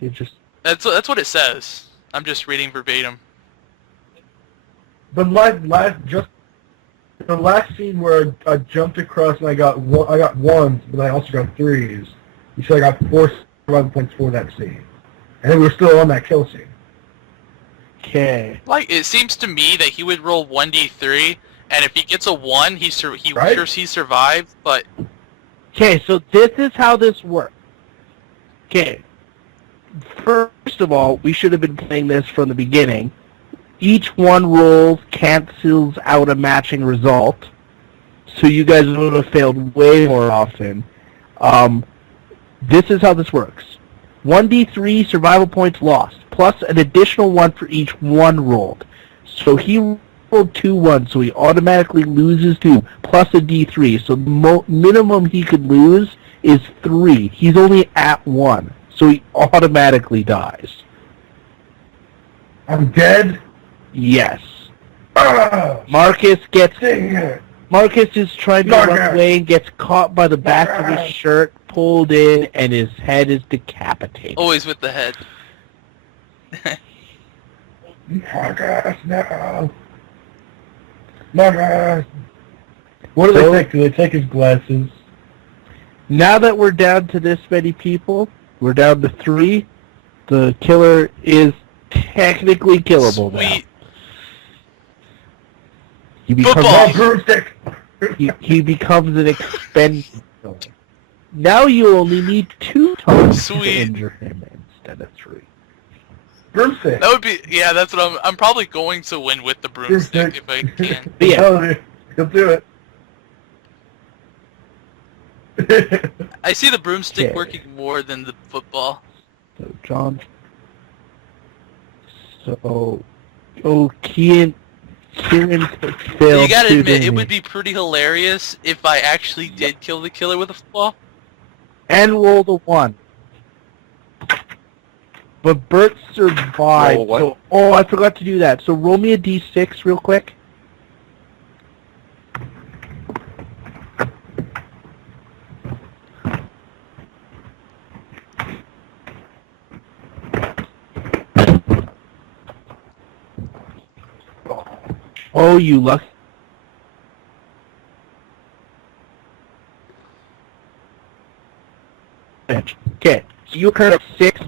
You just That's what it says. I'm just reading verbatim. the last scene where I jumped across and I got ones, but I also got threes. You said I got 4 survival points for that scene, and then we were still on that kill scene. okay. Like, it seems to me that he would roll 1d3, and if he gets a 1, he Right? survived, but Okay, so this is how this works. Okay. First of all, we should have been playing this from the beginning. Each one rolls cancels out a matching result, so you guys would have failed way more often. This is how this works. 1d3 survival points lost, plus an additional 1 for each 1 rolled. So he rolled 2 1s, so he automatically loses 2, plus a d3. So the minimum he could lose is 3. He's only at 1, so he automatically dies. I'm dead. Yes. Ah, Marcus dang it. is trying to Marcus! run away and gets caught by the back of his Marcus! shirt, pulled in, and his head is decapitated. always with the head. Marcus, no. Marcus. What do So- they take? Do they take his glasses? Now that we're down to this many people, we're down to 3. The killer is technically killable now. Sweet. He becomes Football! Broomstick. he becomes an expendable. Now you only need 2 targets to Sweet. injure him instead of 3. Broomstick. That would be, yeah, that's what I'm probably going to win with the broomstick if I can. But yeah, Oh, he'll do it. I see the broomstick Okay. working more than the football. so John. So, Kieran failed. You gotta to admit, the- it would be pretty hilarious if I actually did kill the killer with a football. and rolled a 1. But Bert survived. Roll what? So, I forgot to do that. So roll me a d6 real quick. Oh, you lucky. Okay, so you occurred at 6.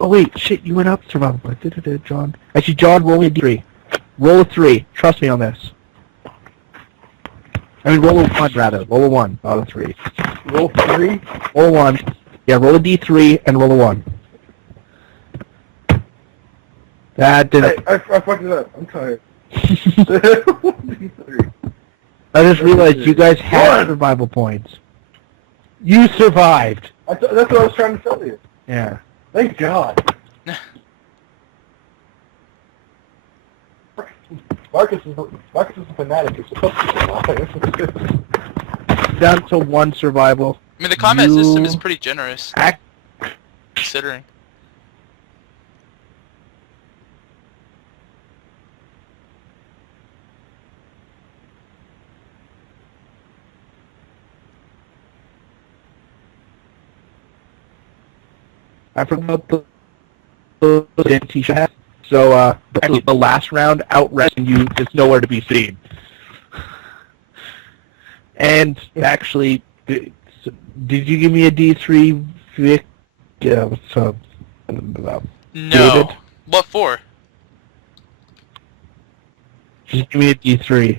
Oh wait, shit, you went up survival point. John. Actually, John, roll me a d3. Roll a 3. Trust me on this. I mean, roll a 1 rather. Roll a 1, not a 3. Roll 3. Roll a 1. Yeah, roll a d3 and roll a 1. That didn't. I fucked it up. I'm tired. I just realized you guys had 1. survival points. You survived. That's what I was trying to tell you. Yeah. Thank God. Marcus is a fanatic. You're supposed to survive. down to 1 survival. I mean, the combat system is You- pretty generous, Act- considering. I forgot the t-shirt hat. So, actually, the last round, outresting you is nowhere to be seen. And actually, did you give me a D3, Vic? Yeah, so, No. David? What for? Just give me a D3.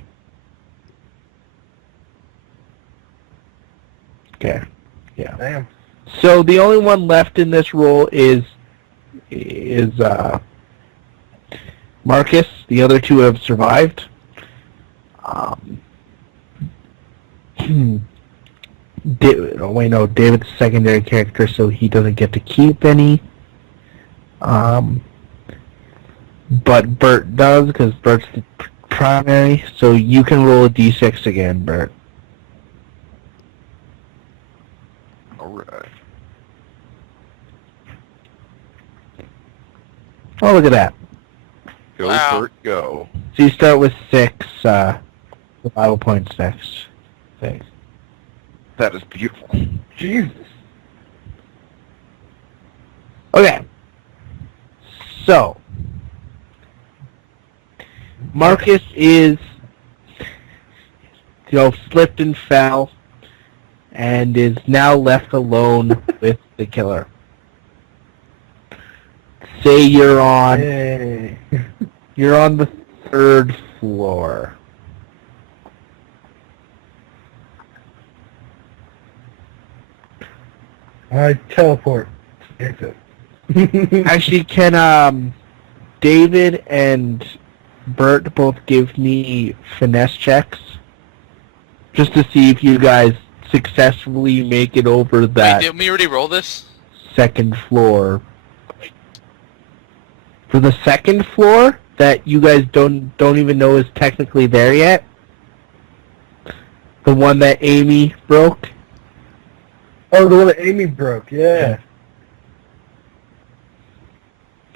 Okay. Yeah. Damn. So the only one left in this role is Marcus. The other 2 have survived. David's a secondary character, so he doesn't get to keep any. But Bert does, because Bert's the primary. So you can roll a D6 again, Bert. Alright. Oh, look at that. Go, Wow. Bert, go. So you start with 6 survival points next. Thanks. That is beautiful. Jesus. Okay. So, Marcus is, slipped and fell, and is now left alone with the killer. Say you're on Yay. the 3rd floor. I teleport. Exit. Actually, can David and Bert both give me finesse checks? Just to see if you guys successfully make it over Wait, that didn't we already roll this? 2nd floor. For the 2nd floor that you guys don't even know is technically there yet? The one that Amy broke? Oh, the one that Amy broke. Yeah.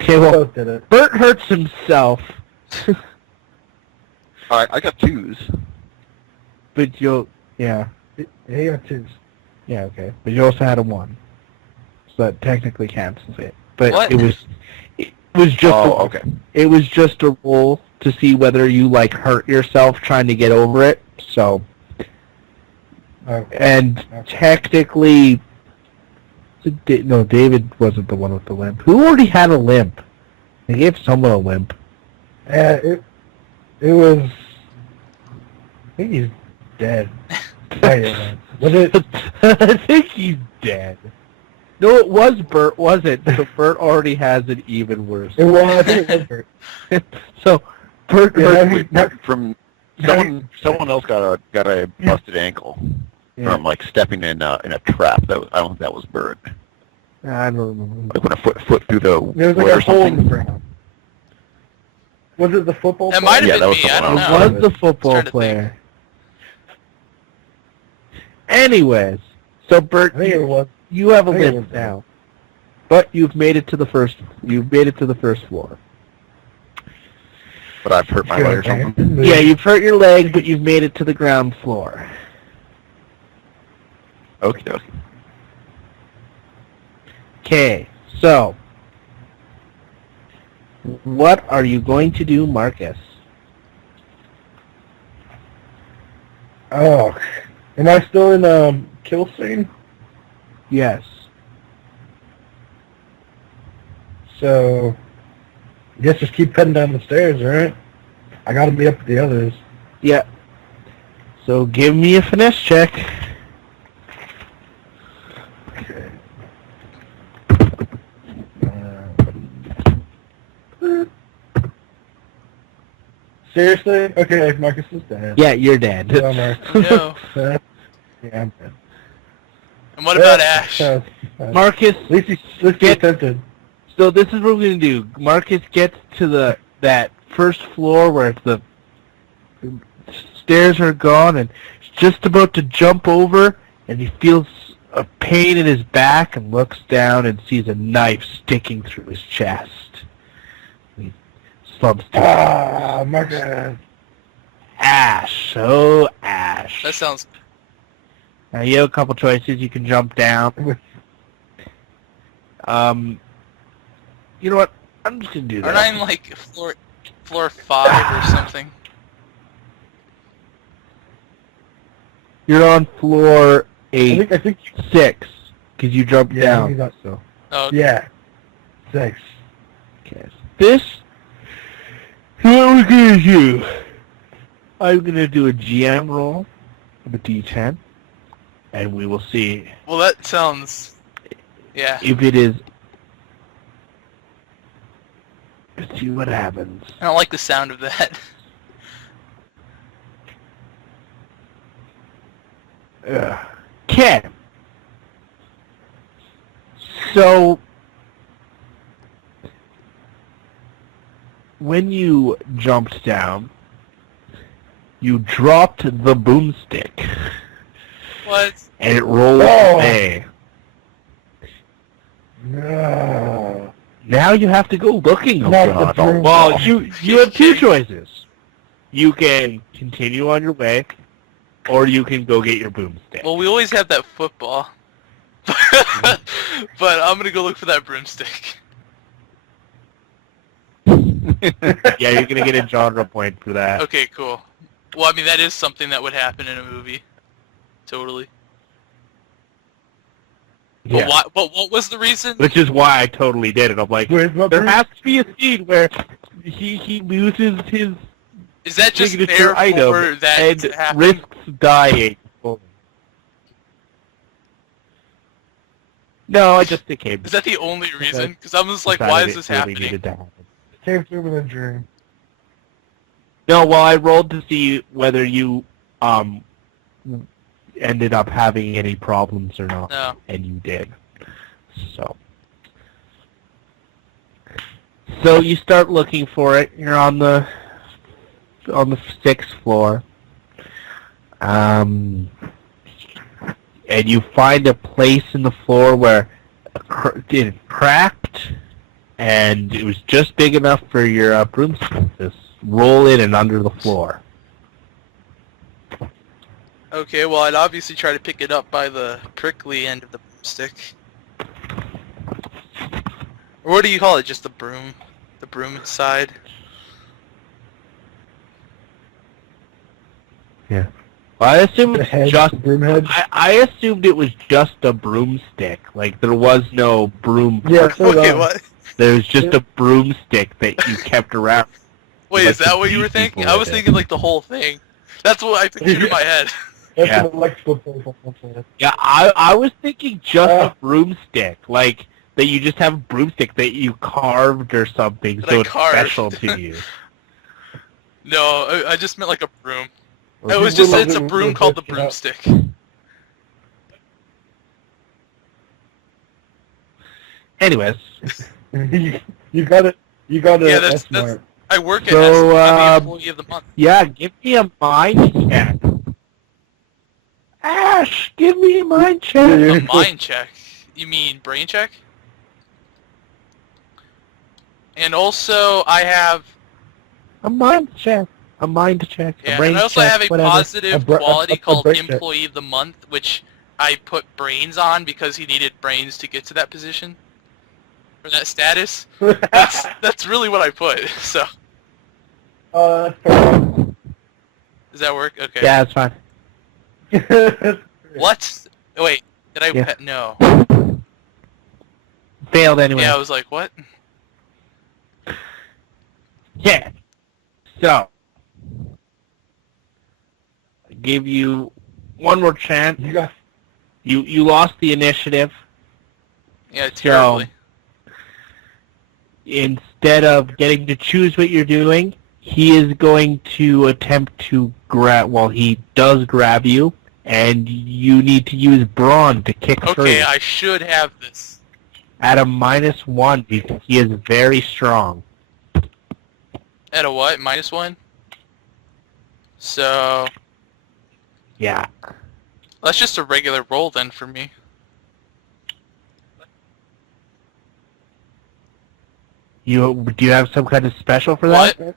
Okay, well, Both did it. Bert hurts himself, Alright, I got 2s. but yeah, He got 2s. yeah, okay. But you also had a 1. So that technically cancels it. But What? it was just Okay. it was just a roll to see whether you hurt yourself trying to get over it. So, Okay. and technically, no, David wasn't the one with the limp. Who already had a limp? They gave someone a limp. It was. I think he's dead. Was it? I think he's dead. No, it was Bert, wasn't? So Bert already has it even worse. It was. I think it was Bert. So Bert, Yeah, Bert Wait, Bert, from someone else got a busted ankle yeah, from stepping in a trap. I don't think that was Bert. I don't remember. Like when a foot through the There was wood a or hole in the something. ground. Was it the football That player? might have Yeah, been that was me. I don't someone It know. else. was the football Trying to think. player. Anyways, so Bert, I think it was. you have a I think it limp was now, but you've made it to the first. You've made it to the 1st floor. But I've hurt my leg or something. Yeah, you've hurt your leg, but you've made it to the ground floor. Okie dokie. Okay, so what are you going to do, Marcus? Oh, am I still in kill scene? Yes. So, I guess just keep heading down the stairs, right? I gotta be up with the others. Yeah. So give me a finesse check. Okay. Seriously? Okay, Marcus is dead. Yeah, you're dead. Bummer. No. Yeah, I'm dead. And what about Ash? Marcus, At least he attempted. so this is what we're gonna do. Marcus gets to that 1st floor where it's the stairs are gone, and he's just about to jump over, and he feels a pain in his back and looks down and sees a knife sticking through his chest. He slumps to my God. Ash. Oh, Ash. That sounds. Now you have a couple choices. You can jump down. You know what? I'm just gonna do that. Aren't I in like floor 5 or something? You're on floor 8, I think 6, because you jumped Yeah, I down. think that's- So. Oh, yeah. 6. Okay. This is what we're gonna do. I'm gonna do a GM roll of a D10, and we will see well, that sounds. Yeah. if it is. Let's see what happens. I don't like the sound of that. Okay. So, when you jumped down, you dropped the boomstick, What? and it rolled Oh. away. No. Now you have to go looking. Oh Not the God. broom. Well, you have two choices. You can continue on your way, or you can go get your boomstick. Well, we always have that football. But I'm gonna go look for that broomstick. Yeah, you're gonna get a genre point for that. Okay, cool. Well, I mean, that is something that would happen in a movie. Totally. Yeah. But, why, but what was the reason? Which is why I totally did it. I'm like, Where's my there broom? has to be a scene where he loses his Is that just signature there item for that and to happen? risks dying. No, I just became. Is that the only reason? Because I'm just like, why is this happening? Came through with a dream. No, well, I rolled to see whether you ended up having any problems or not, No. and you did. So you start looking for it. You're on the 6th floor, and you find a place in the floor where it cracked, and it was just big enough for your broomstick to roll in and under the floor. Okay, well, I'd obviously try to pick it up by the prickly end of the broomstick. Or what do you call it? Just the broom? The broom side? Yeah. I assumed The it's head, just. the broom head. I assumed it was just a broomstick. Like there was no broom. Yeah, so Okay, did I. what? There was just a broomstick that you kept around. Wait, Like is that to what you beat were thinking? people I with was it. thinking like the whole thing. That's what I pictured in my head. That's Yeah. an electrical pole. Yeah, I was thinking just Ah. a broomstick, like that you just have a broomstick that you carved or something, That so I it's carved. special to you. No, I just meant like a broom. Or It was People just love it's a it broom when called the they pick it up. broomstick. Anyways, you got it. You got it. Yeah, that's I work So, at I'm the um, employee of the month. yeah, give me a mind check. Ash, give me a mind check. A mind check. You mean brain check? And also, I have A mind check. A mind check. yeah, a brain and I also check, have a whatever. positive A quality called brain check. Employee of the Month, which I put brains on because he needed brains to get to that position or that status. That's really what I put. So That's fair. does that work? Okay. Yeah, that's fine. What? Oh, wait, did I? Yeah. No. Failed anyway. Yeah, I was like, what? Yeah. So, I give you one more chance. You got. You lost the initiative. Yeah, terribly. Instead of getting to choose what you're doing, he is going to attempt to grab. Well, he does grab you, and you need to use brawn to kick through. Okay, I should have this. At a -1 because he is very strong. At a what? -1? So Yeah. that's just a regular roll then for me. Do you have some kind of special for that? What?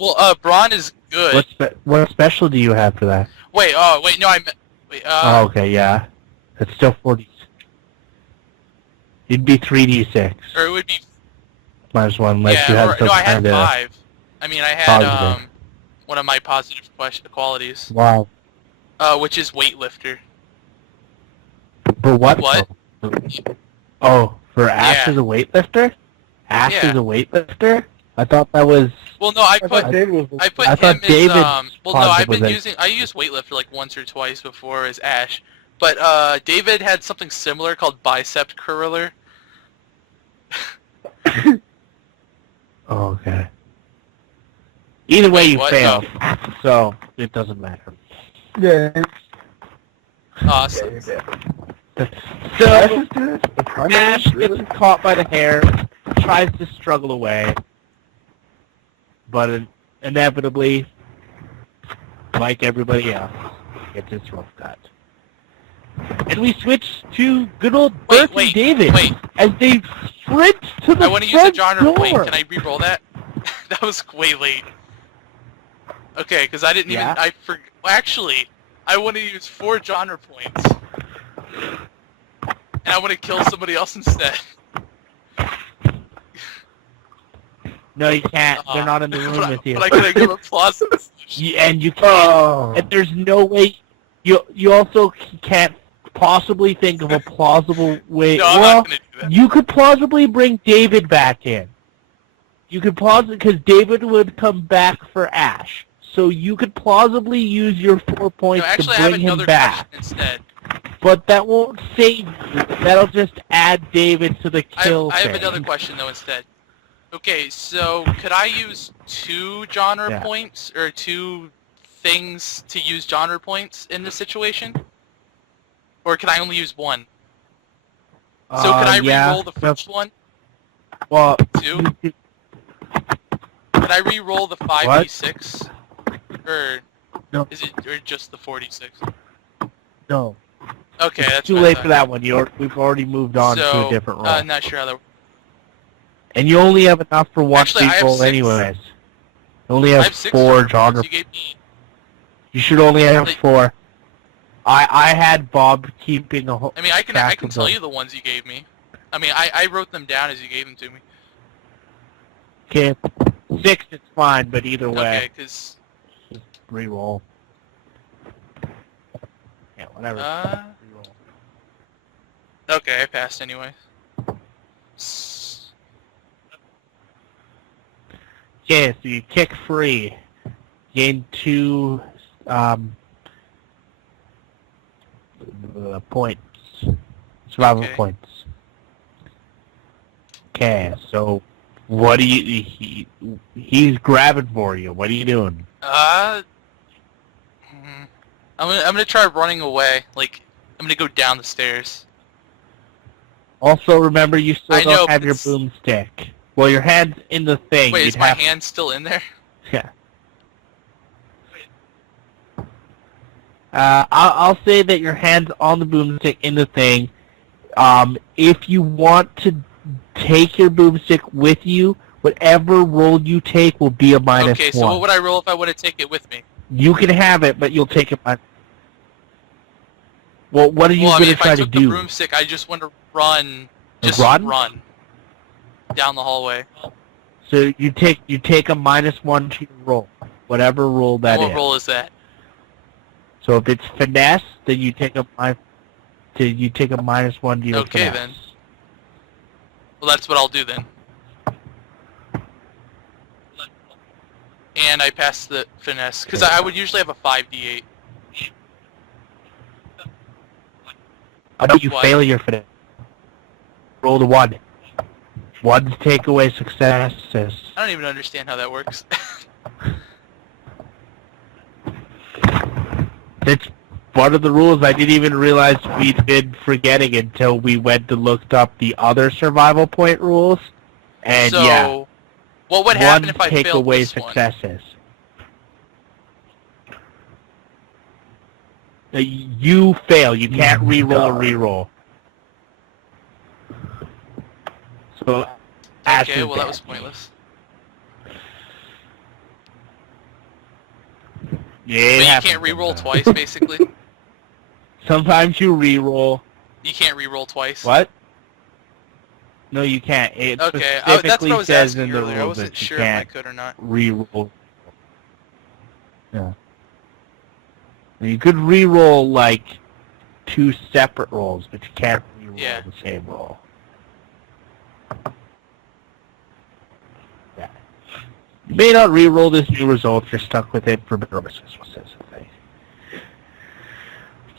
Well, Braun is good. What special do you have for that? Wait, no, I meant... Wait, Oh, okay, yeah. It's still 40. It'd be 3d6 Or it would be... minus 1 unless you Yeah, had some no, I had kind of... 5. I mean, I had, Positive. one of my positive qualities, Wow. which is weightlifter. For what? What? Oh, for Ash Yeah. as a weightlifter? Ash Yeah. as a weightlifter? I thought that was... Well, no, I I put... thought David was. I put I thought him as, David's well, no, I've positive been was using... I used weightlifter like once or twice before as Ash. But, David had something similar called bicep curler. Oh, okay. Either way, Wait, you what? failed, so it doesn't matter. Yeah. Awesome. So, The primary. Ash gets caught by the hair, tries to struggle away, but inevitably, like everybody else, gets his throat cut. And we switch to good old Bert and David wait. as they sprint to the I want to use a front genre door. point. Can I re-roll that? That was way late. Okay, because I didn't Yeah. even... well, actually, I want to use 4 genre points. And I want to kill somebody else instead. No, you can't. They're not in the room with you. But I could give a plausible solution. And you can't. Oh. And there's no way. You also can't possibly think of a plausible way. No, I'm well, not going to do that. you could plausibly bring David back in. You could plausibly, because David would come back for Ash. So you could plausibly use your 4 No, points actually, I to have bring him another back. question instead. But that won't save you. That'll just add David to the kill I have thing. another question, though, instead. Okay, so could I use 2 genre Yeah. points, or 2 things to use genre points in this situation? Or can I only use 1? So can I yeah. re-roll the first one? Well, 2? you could- Can I re-roll the 5d6? Or No. is it or just the 46? no. Okay, It's that's too what I late thought. for that one. We've already moved on to So, a different role. I'm not sure how that works. And you only have enough for one Actually, I have people 6. anyways. You only I have have 6 4 genre genre. points. You gave me... You should only have Like- 4. I had Bob keeping a whole. I mean, I can track of tell them. you the ones you gave me. I mean, I wrote them down as you gave them to me. Okay, 6 is fine, but either way, Okay, because... re-roll. Yeah, whatever. Re-roll. Okay, I passed anyway. Okay, so you kick free. Gain 2 points. Survival Okay. points. Okay, so what do he's grabbing for you. What are you doing? I'm gonna try running away. Like, I'm gonna go down the stairs. Also, remember you still I know, don't have but your it's- boomstick. Well, your hand's in the thing. Wait, You'd is my have- hand still in there? Yeah. I'll say that your hand's on the boomstick in the thing. If you want to take your boomstick with you, whatever roll you take will be a minus Okay, so 1. what would I roll if I want to take it with me? You can have it, but you'll take it by... Well, what are you Well, I going mean, to if try I to took the do? broomstick, I just want to run. Just Run? run down the hallway. So you take a minus 1 to your roll, whatever roll that What is. roll is that? So if it's finesse, then you take a minus 1 to your Okay, finesse. then. Well, that's what I'll do then. And I passed the finesse, because I would usually have a 5d8. How about you What? fail your finesse? Roll the 1. 1's takeaway successes. I don't even understand how that works. It's one of the rules I didn't even realize we'd been forgetting until we went and looked up the other survival point rules. And so, yeah, what would happen 1's if I failed takeaway this one? successes. You fail. You can't re-roll or re-roll. So, Ash Okay, is well that dead. was pointless. Yeah, it But you happens can't re-roll sometimes. twice, basically. Sometimes you re-roll. You can't re-roll twice. What? No, you can't. It Okay, specifically that's what I was says asking in the earlier. I rules wasn't that you sure if I can't could or not. re-roll. Yeah. You could re-roll like 2 separate rolls, but you can't re-roll Yeah. the same roll. Yeah. You may not re-roll this new result if you're stuck with it for purposes.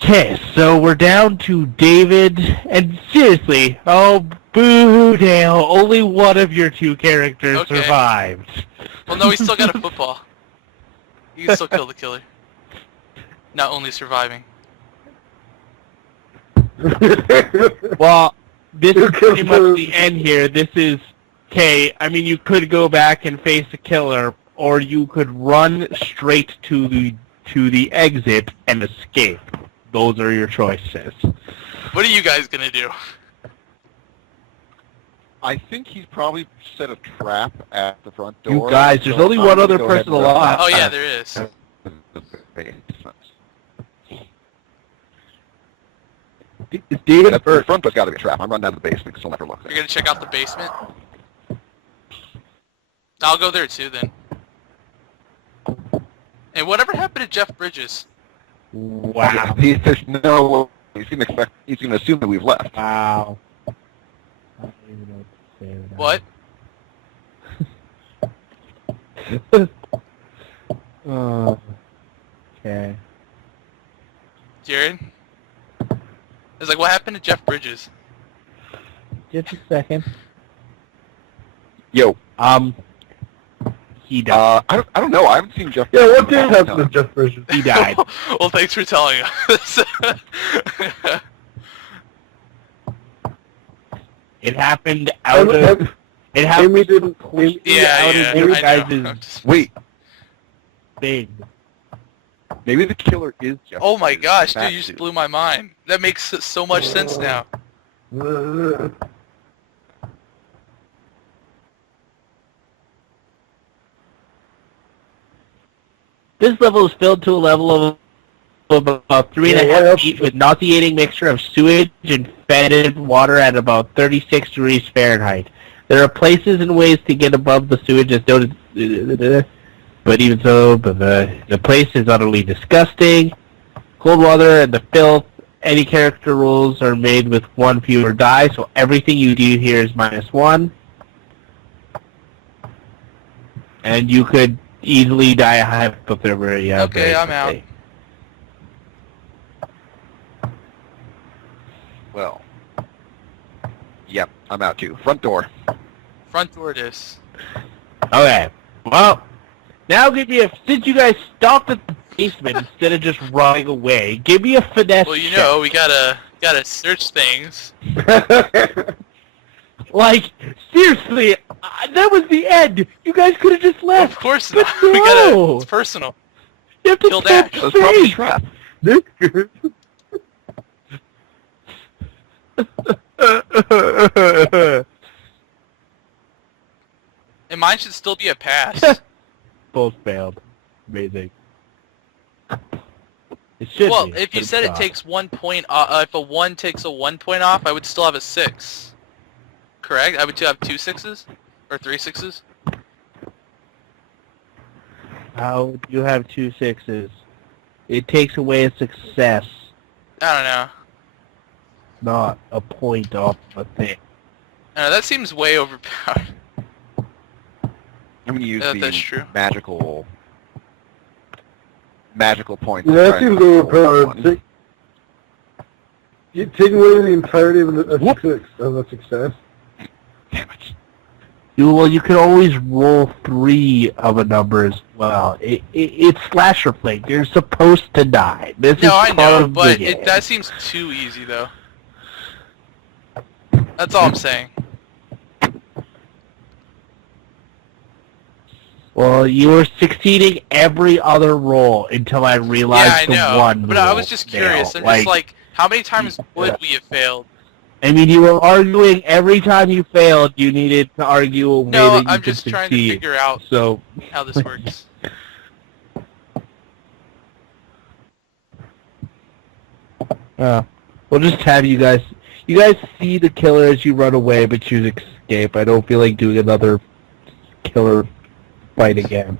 Okay, so we're down to David, and seriously, oh boo Dale, only one of your 2 characters Okay. survived. Well, no, he's still got a football. You can still kill the killer. Not only surviving. Well, this Who is killed pretty much who? the end here. This is, okay, I mean, you could go back and face a killer, or you could run straight to the exit and escape. Those are your choices. What are you guys gonna do? I think he's probably set a trap at the front door. You guys, there's so only I'm one gonna other go ahead person and run alive. Oh yeah, past there is. the basement. David The front door's got to be a trap. I'm running down to the basement because he'll never look You're there. gonna check out the basement? I'll go there too then. And whatever happened to Jeff Bridges? Wow. There's no. He's gonna assume that we've left. Wow. I don't even know what to say What? Oh, okay. Jared? It's like, what happened to Jeff Bridges? Just a second. Yo, He died. I don't know. I haven't seen Jeff. Yeah, what in a did long happen to time. Jeff Bridges? He died. Well, thanks for telling us. It happened out of. It happened Amy didn't. completely yeah, out yeah, of your I guys' know. I'm just- Wait, thing. maybe the killer is Jeff. Oh my Bridges. gosh, dude, That you just dude. blew my mind. That makes so much sense now. This level is filled to a level of about 3.5 Yeah, what else? feet with nauseating mixture of sewage and fetid water at about 36 degrees Fahrenheit. There are places and ways to get above the sewage as noted, but even so, the place is utterly disgusting. Cold water and the filth. Any character rules are made with 1 fewer die, so everything you do here is -1. And you could easily die of hypothermia. Okay, very I'm out. quickly. Well. Yep, I'm out too. Front door. Front door it is. Okay. Well, now give me a. Since you guys stopped at the basement instead of just running away, give me a finesse. Well, you know, we gotta search things. check. Like, seriously, that was the end. You guys could have just left. Of course But not. We gotta. no. It's personal. You have to Kill check Dash. That's probably a straight. trap. And mine should still be a pass. Both failed. Amazing. It should Well, be, if but you it's said it not. takes 1 point, if a 1 takes a 1 point off, I would still have a 6. Correct? I would have 2 6s? Or 3 6s? How do you have 2 6s? It takes away a success, I don't know. not a point off a thing. I don't know, that seems way overpowered. I'm gonna use That's the true. magical points. Yeah, to that try and seems roll overpowered. one. You take away the entirety of a Whoop. success. Damn it. Well, you can always roll 3 of a number as well. It's slasher play. You're supposed to die. This is No, I part know, of but the game. that seems too easy, though. That's all I'm saying. Well, you were succeeding every other roll until I realized Yeah, I know. the one But I rule was just failed. curious. I'm just like, how many times would we have failed? I mean, you were arguing every time you failed. You needed to argue a way No, that you I'm could just trying to succeed. figure out So, how this works. we'll just have you guys. You guys see the killer as you run away, but choose escape. I don't feel like doing another killer fight again.